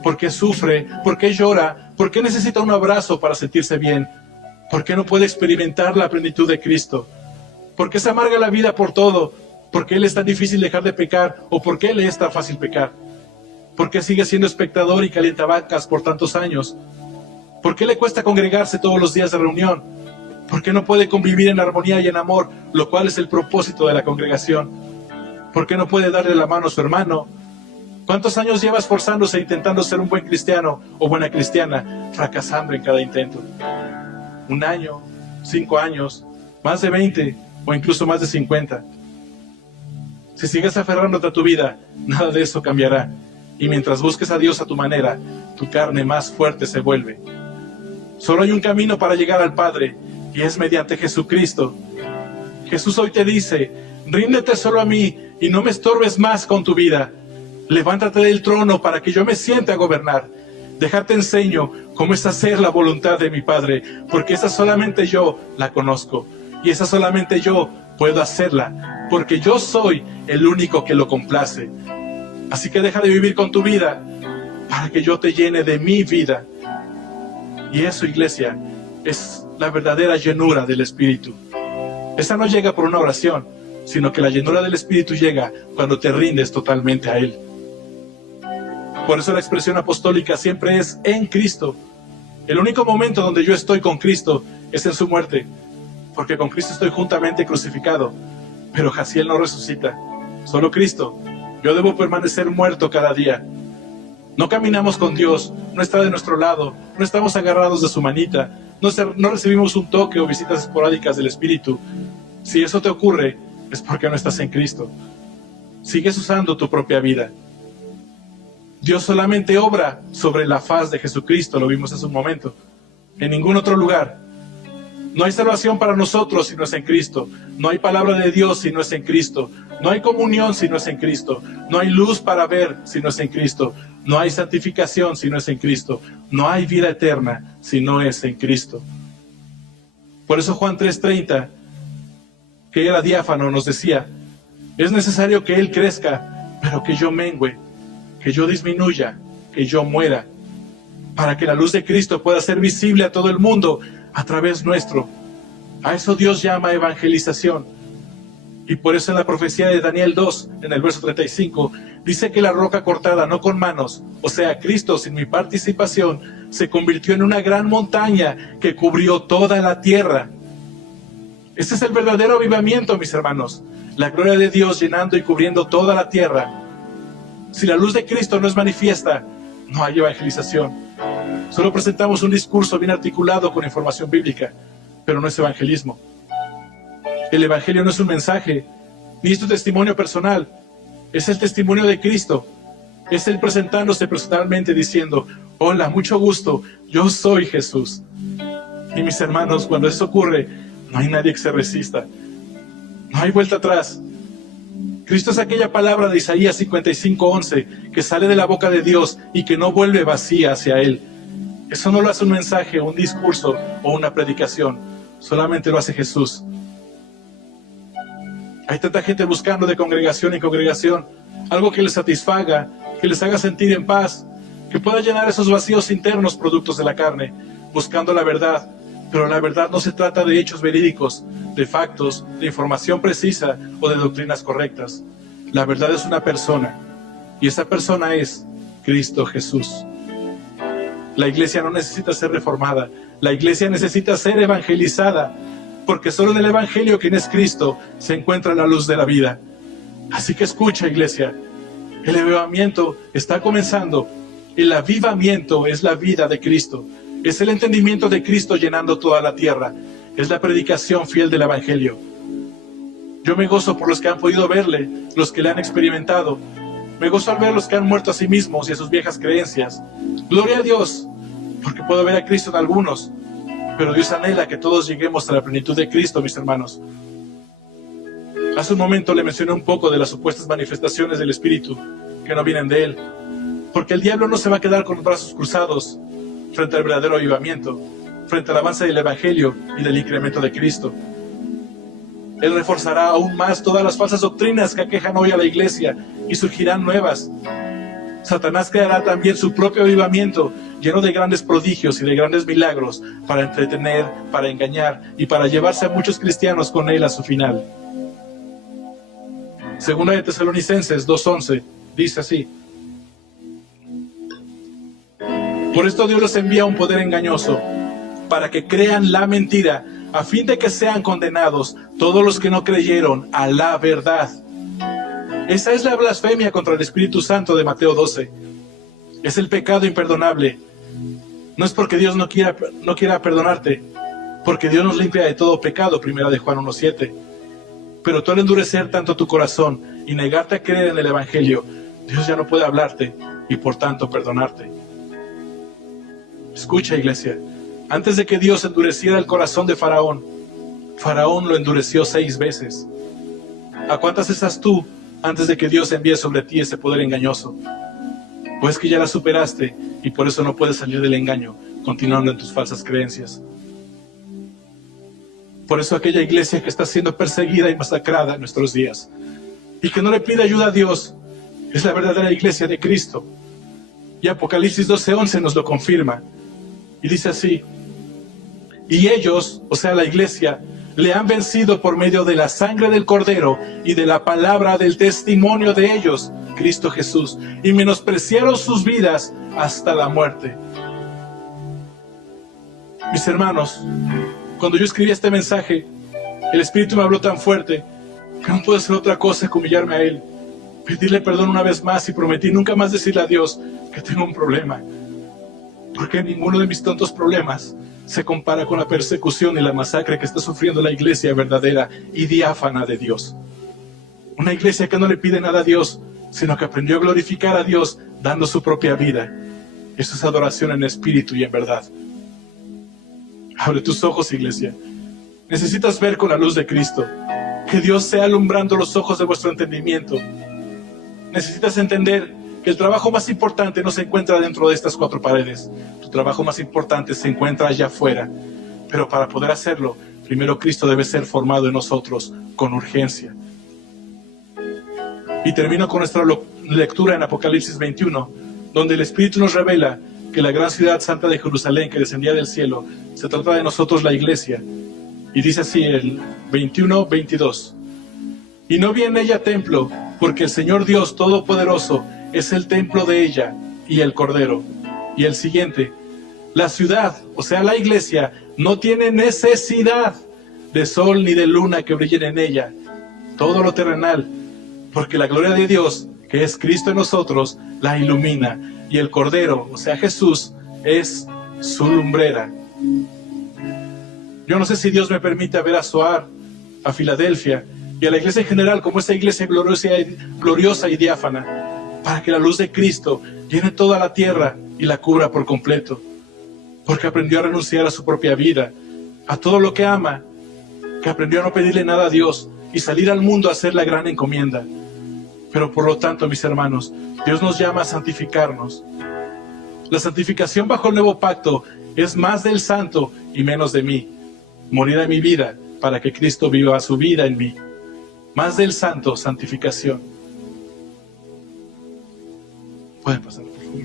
¿Por qué sufre? ¿Por qué llora? ¿Por qué necesita un abrazo para sentirse bien? ¿Por qué no puede experimentar la plenitud de Cristo? ¿Por qué se amarga la vida por todo? ¿Por qué le es tan difícil dejar de pecar? ¿O por qué le es tan fácil pecar? ¿Por qué sigue siendo espectador y calientavacas por tantos años? ¿Por qué le cuesta congregarse todos los días de reunión? ¿Por qué no puede convivir en armonía y en amor, lo cual es el propósito de la congregación? ¿Por qué no puede darle la mano a su hermano? ¿Cuántos años lleva esforzándose intentando ser un buen cristiano o buena cristiana, fracasando en cada intento? 1 año, 5 años, más de 20 o incluso más de 50. Si sigues aferrándote a tu vida, nada de eso cambiará. Y mientras busques a Dios a tu manera, tu carne más fuerte se vuelve. Solo hay un camino para llegar al Padre, y es mediante Jesucristo. Jesús hoy te dice: ríndete solo a mí y no me estorbes más con tu vida. Levántate del trono para que yo me siente a gobernar. Déjate enseño cómo es hacer la voluntad de mi Padre, porque esa solamente yo la conozco, y esa solamente yo puedo hacerla, porque yo soy el único que lo complace. Así que deja de vivir con tu vida para que yo te llene de mi vida. Y eso, iglesia, es la verdadera llenura del Espíritu. Esa no llega por una oración, sino que la llenura del Espíritu llega cuando te rindes totalmente a Él. Por eso la expresión apostólica siempre es en Cristo. El único momento donde yo estoy con Cristo es en su muerte, porque con Cristo estoy juntamente crucificado, pero Jaciel no resucita, solo Cristo. Yo debo permanecer muerto cada día. No caminamos con Dios, no está de nuestro lado, no estamos agarrados de su manita, no recibimos un toque o visitas esporádicas del Espíritu. Si eso te ocurre, es porque no estás en Cristo. Sigues usando tu propia vida. Dios solamente obra sobre la faz de Jesucristo, lo vimos hace un momento, en ningún otro lugar. No hay salvación para nosotros si no es en Cristo. No hay palabra de Dios si no es en Cristo. No hay comunión si no es en Cristo. No hay luz para ver si no es en Cristo. No hay santificación si no es en Cristo. No hay vida eterna si no es en Cristo. Por eso Juan 3:30, que era diáfano, nos decía: es necesario que Él crezca, pero que yo mengüe, que yo disminuya, que yo muera, para que la luz de Cristo pueda ser visible a todo el mundo a través nuestro. A eso Dios llama evangelización. Y por eso en la profecía de Daniel 2, en el verso 35, dice que la roca cortada no con manos, o sea, Cristo sin mi participación, se convirtió en una gran montaña que cubrió toda la tierra. Este es el verdadero avivamiento, mis hermanos. La gloria de Dios llenando y cubriendo toda la tierra. Si la luz de Cristo no es manifiesta, no hay evangelización. Solo presentamos un discurso bien articulado con información bíblica, pero no es evangelismo. El evangelio no es un mensaje, ni es tu testimonio personal. Es el testimonio de Cristo. Es Él presentándose personalmente diciendo: hola, mucho gusto, yo soy Jesús. Y mis hermanos, cuando eso ocurre, no hay nadie que se resista. No hay vuelta atrás. Cristo es aquella palabra de Isaías 55:11 que sale de la boca de Dios y que no vuelve vacía hacia Él. Eso no lo hace un mensaje, un discurso o una predicación. Solamente lo hace Jesús. Hay tanta gente buscando de congregación en congregación algo que les satisfaga, que les haga sentir en paz, que pueda llenar esos vacíos internos productos de la carne, buscando la verdad. Pero la verdad no se trata de hechos verídicos, de factos, de información precisa o de doctrinas correctas. La verdad es una persona, y esa persona es Cristo Jesús. La iglesia no necesita ser reformada, la iglesia necesita ser evangelizada, porque solo en el evangelio, quien es Cristo, se encuentra la luz de la vida. Así que escucha, iglesia, el avivamiento está comenzando. El avivamiento es la vida de Cristo. Es el entendimiento de Cristo llenando toda la tierra. Es la predicación fiel del evangelio. Yo me gozo por los que han podido verle, los que le han experimentado. Me gozo al ver los que han muerto a sí mismos y a sus viejas creencias. Gloria a Dios, porque puedo ver a Cristo en algunos. Pero Dios anhela que todos lleguemos a la plenitud de Cristo, mis hermanos. Hace un momento le mencioné un poco de las supuestas manifestaciones del Espíritu que no vienen de Él. Porque el diablo no se va a quedar con los brazos cruzados frente al verdadero avivamiento, frente al avance del Evangelio y del incremento de Cristo. Él reforzará aún más todas las falsas doctrinas que aquejan hoy a la iglesia y surgirán nuevas. Satanás creará también su propio avivamiento, lleno de grandes prodigios y de grandes milagros, para entretener, para engañar y para llevarse a muchos cristianos con él a su final. Segunda de Tesalonicenses 2:11 dice así: por esto Dios les envía un poder engañoso, para que crean la mentira, a fin de que sean condenados todos los que no creyeron a la verdad. Esa es la blasfemia contra el Espíritu Santo de Mateo 12. Es el pecado imperdonable. No es porque Dios no quiera perdonarte, porque Dios nos limpia de todo pecado, 1 de Juan 1:7. Pero tú al endurecer tanto tu corazón y negarte a creer en el Evangelio, Dios ya no puede hablarte y por tanto perdonarte. Escucha, iglesia, antes de que Dios endureciera el corazón de Faraón, Faraón lo endureció 6 veces. ¿A cuántas estás tú antes de que Dios envíe sobre ti ese poder engañoso? Pues que ya la superaste y por eso no puedes salir del engaño, continuando en tus falsas creencias. Por eso aquella iglesia que está siendo perseguida y masacrada en nuestros días y que no le pide ayuda a Dios, es la verdadera iglesia de Cristo. Y Apocalipsis 12:11 nos lo confirma. Y dice así: y ellos, o sea la iglesia, le han vencido por medio de la sangre del Cordero y de la palabra del testimonio de ellos, Cristo Jesús, y menospreciaron sus vidas hasta la muerte. Mis hermanos, cuando yo escribí este mensaje, el Espíritu me habló tan fuerte que no pude hacer otra cosa que humillarme a Él, pedirle perdón una vez más y prometí nunca más decirle a Dios que tengo un problema, porque ninguno de mis tontos problemas se compara con la persecución y la masacre que está sufriendo la iglesia verdadera y diáfana de Dios. Una iglesia que no le pide nada a Dios, sino que aprendió a glorificar a Dios dando su propia vida. Eso es adoración en espíritu y en verdad. Abre tus ojos, iglesia. Necesitas ver con la luz de Cristo. Que Dios sea alumbrando los ojos de vuestro entendimiento. Necesitas entender que el trabajo más importante no se encuentra dentro de estas 4 paredes. Tu trabajo más importante se encuentra allá afuera. Pero para poder hacerlo, primero Cristo debe ser formado en nosotros con urgencia. Y termino con nuestra lectura en Apocalipsis 21, donde el Espíritu nos revela que la gran ciudad santa de Jerusalén que descendía del cielo, se trata de nosotros, la iglesia. Y dice así el 21:22. Y no vi en ella templo, porque el Señor Dios Todopoderoso es el templo de ella y el Cordero. Y el siguiente: la ciudad, o sea la iglesia, no tiene necesidad de sol ni de luna que brillen en ella, todo lo terrenal, porque la gloria de Dios, que es Cristo en nosotros, la ilumina, y el Cordero, o sea Jesús, es su lumbrera. Yo no sé si Dios me permite ver a Zoar, a Filadelfia y a la iglesia en general como esa iglesia gloriosa y diáfana, para que la luz de Cristo llene toda la tierra y la cubra por completo, porque aprendió a renunciar a su propia vida, a todo lo que ama, que aprendió a no pedirle nada a Dios y salir al mundo a hacer la gran encomienda. Pero por lo tanto, mis hermanos, Dios nos llama a santificarnos. La santificación bajo el nuevo pacto es más del santo y menos de mí. Morir a mi vida para que Cristo viva su vida en mí. Más del santo, santificación. Pueden pasar, por favor.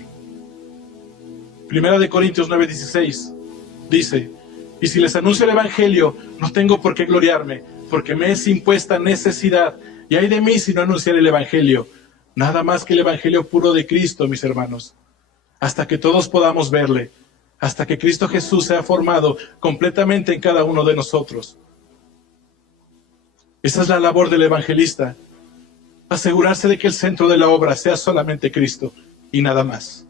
Primera de Corintios 9:16 dice: y si les anuncio el Evangelio, no tengo por qué gloriarme, porque me es impuesta necesidad. Y ay de mí si no anunciar el Evangelio. Nada más que el Evangelio puro de Cristo, mis hermanos. Hasta que todos podamos verle. Hasta que Cristo Jesús sea formado completamente en cada uno de nosotros. Esa es la labor del evangelista. Asegurarse de que el centro de la obra sea solamente Cristo y nada más.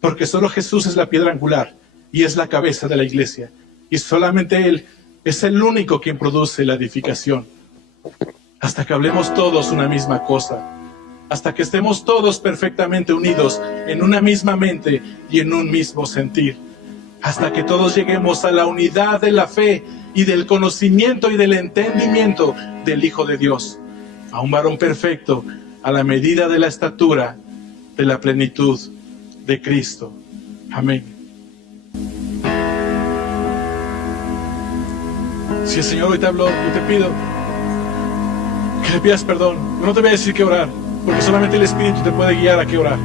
Porque solo Jesús es la piedra angular y es la cabeza de la iglesia. Y solamente Él es el único quien produce la edificación. Hasta que hablemos todos una misma cosa. Hasta que estemos todos perfectamente unidos en una misma mente y en un mismo sentir. Hasta que todos lleguemos a la unidad de la fe y del conocimiento y del entendimiento del Hijo de Dios. A un varón perfecto, a la medida de la estatura de la plenitud de Cristo. Amén. Si el Señor hoy te habló, yo te pido que le pidas perdón. Yo no te voy a decir qué orar, porque solamente el Espíritu te puede guiar a qué orar.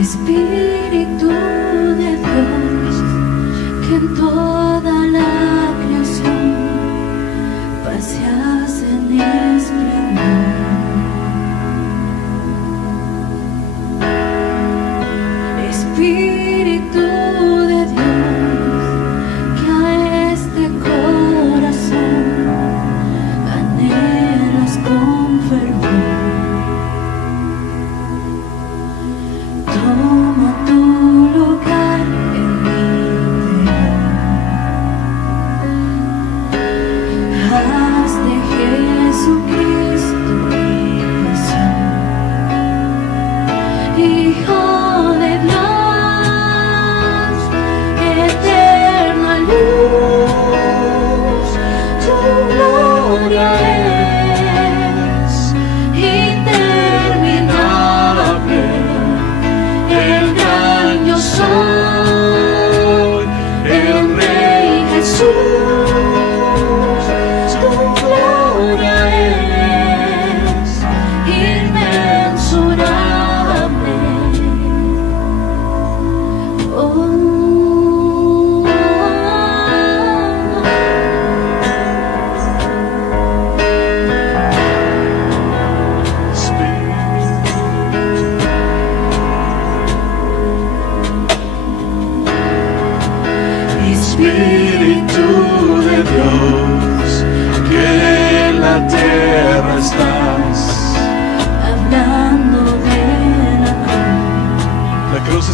Espíritu de Dios, que en toda la creación paseas en esplendor.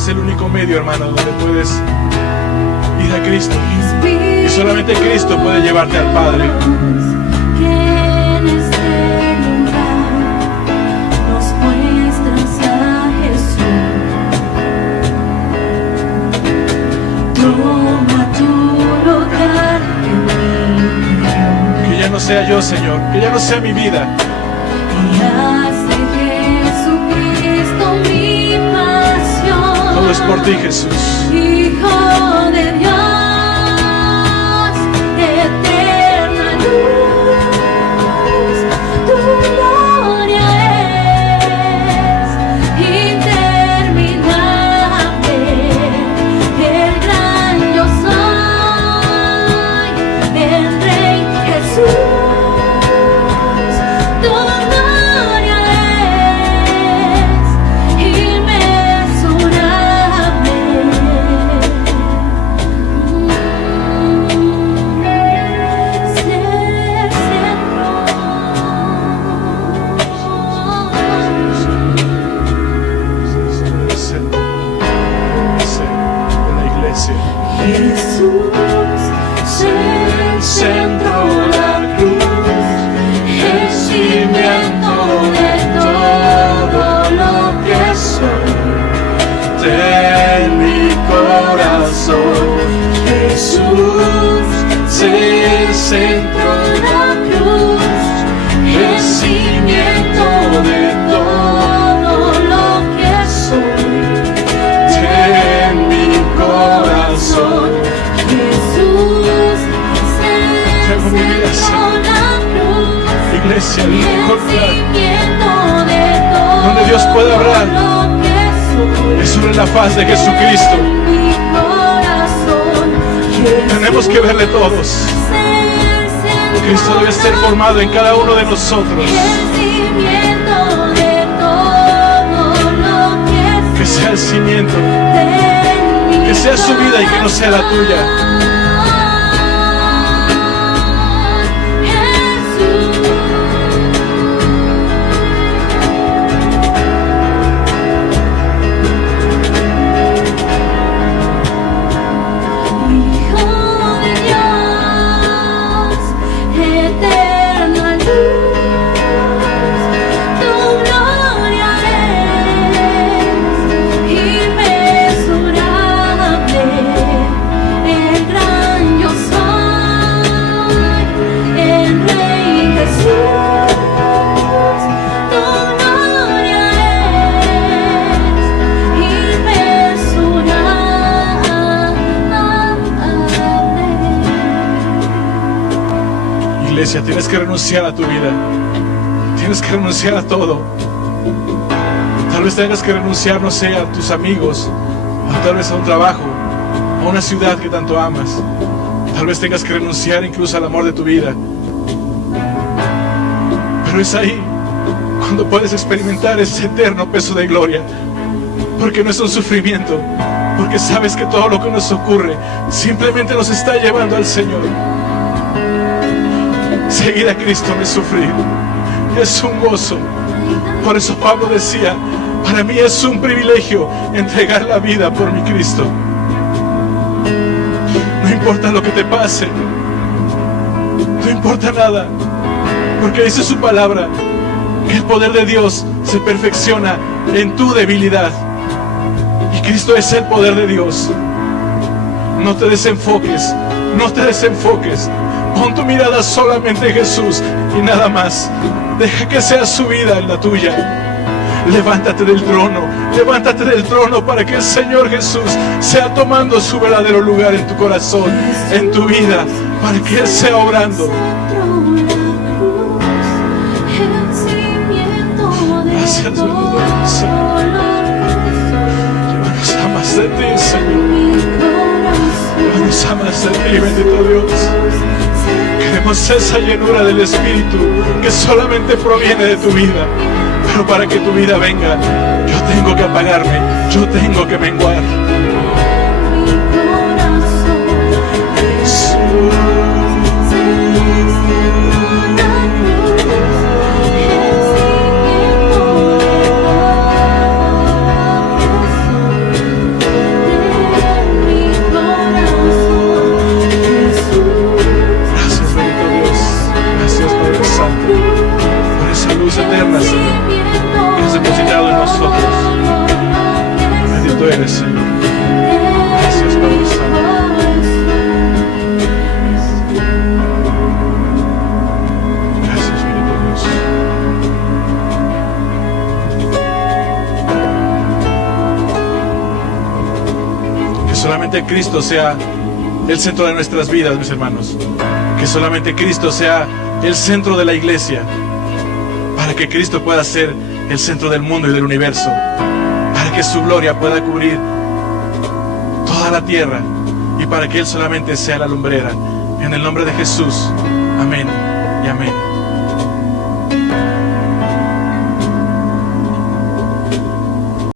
es el único medio, hermano, donde puedes ir a Cristo. Y solamente Cristo puede llevarte al Padre. Que en este lugar nos muestras a Jesús. Toma tu lugar en mí. Que ya no sea yo, Señor, que ya no sea mi vida. Y haz de Jesucristo mi pasión. Todo es por ti, Jesús. Hijo de Dios, eterna luz, tu gloria es interminable, el gran yo soy, el Rey Jesús, tu gloria es inmensurable. Jesús, el centro, la cruz, el cimiento de todo lo que soy, de mi corazón. Jesús, el centro, la cruz, el cimiento de todo lo que soy, de mi corazón. Jesús, Tengo mi vida, Señor. Iglesia, el único lugar donde Dios puede hablar es sobre la faz de Jesucristo. Tenemos que verle todos. Cristo debe ser formado en cada uno de nosotros. Que sea el cimiento, que sea su vida y que no sea la tuya. Iglesia, tienes que renunciar a tu vida. Tienes que renunciar a todo. Tal vez tengas que renunciar, no sé, a tus amigos, o tal vez a un trabajo, a una ciudad que tanto amas. Tal vez tengas que renunciar incluso al amor de tu vida. Pero es ahí cuando puedes experimentar ese eterno peso de gloria. Porque no es un sufrimiento, porque sabes que todo lo que nos ocurre simplemente nos está llevando al Señor. Seguir a Cristo no es sufrir, es un gozo. Por eso Pablo decía, para mí es un privilegio entregar la vida por mi Cristo. No importa lo que te pase, no importa nada, porque dice su palabra que el poder de Dios se perfecciona en tu debilidad. Y Cristo es el poder de Dios. No te desenfoques, no te desenfoques. Pon tu mirada solamente en Jesús y nada más. Deja que sea su vida en la tuya. Levántate del trono para que el Señor Jesús sea tomando su verdadero lugar en tu corazón, en tu vida, para que Él sea obrando. Gracias, bendito Señor. Llévanos a más de ti, Señor. Llévanos a más de ti, bendito Dios. Queremos esa llenura del Espíritu que solamente proviene de tu vida. Pero para que tu vida venga, yo tengo que apagarme, yo tengo que menguar. eres, Señor. Gracias, Padre Santo. Gracias, bendito Dios. Que solamente Cristo sea el centro de nuestras vidas, mis hermanos. Que solamente Cristo sea el centro de la iglesia, para que Cristo pueda ser el centro del mundo y del universo, para que su gloria pueda cubrir toda la tierra y para que Él solamente sea la lumbrera. En el nombre de Jesús, amén y amén.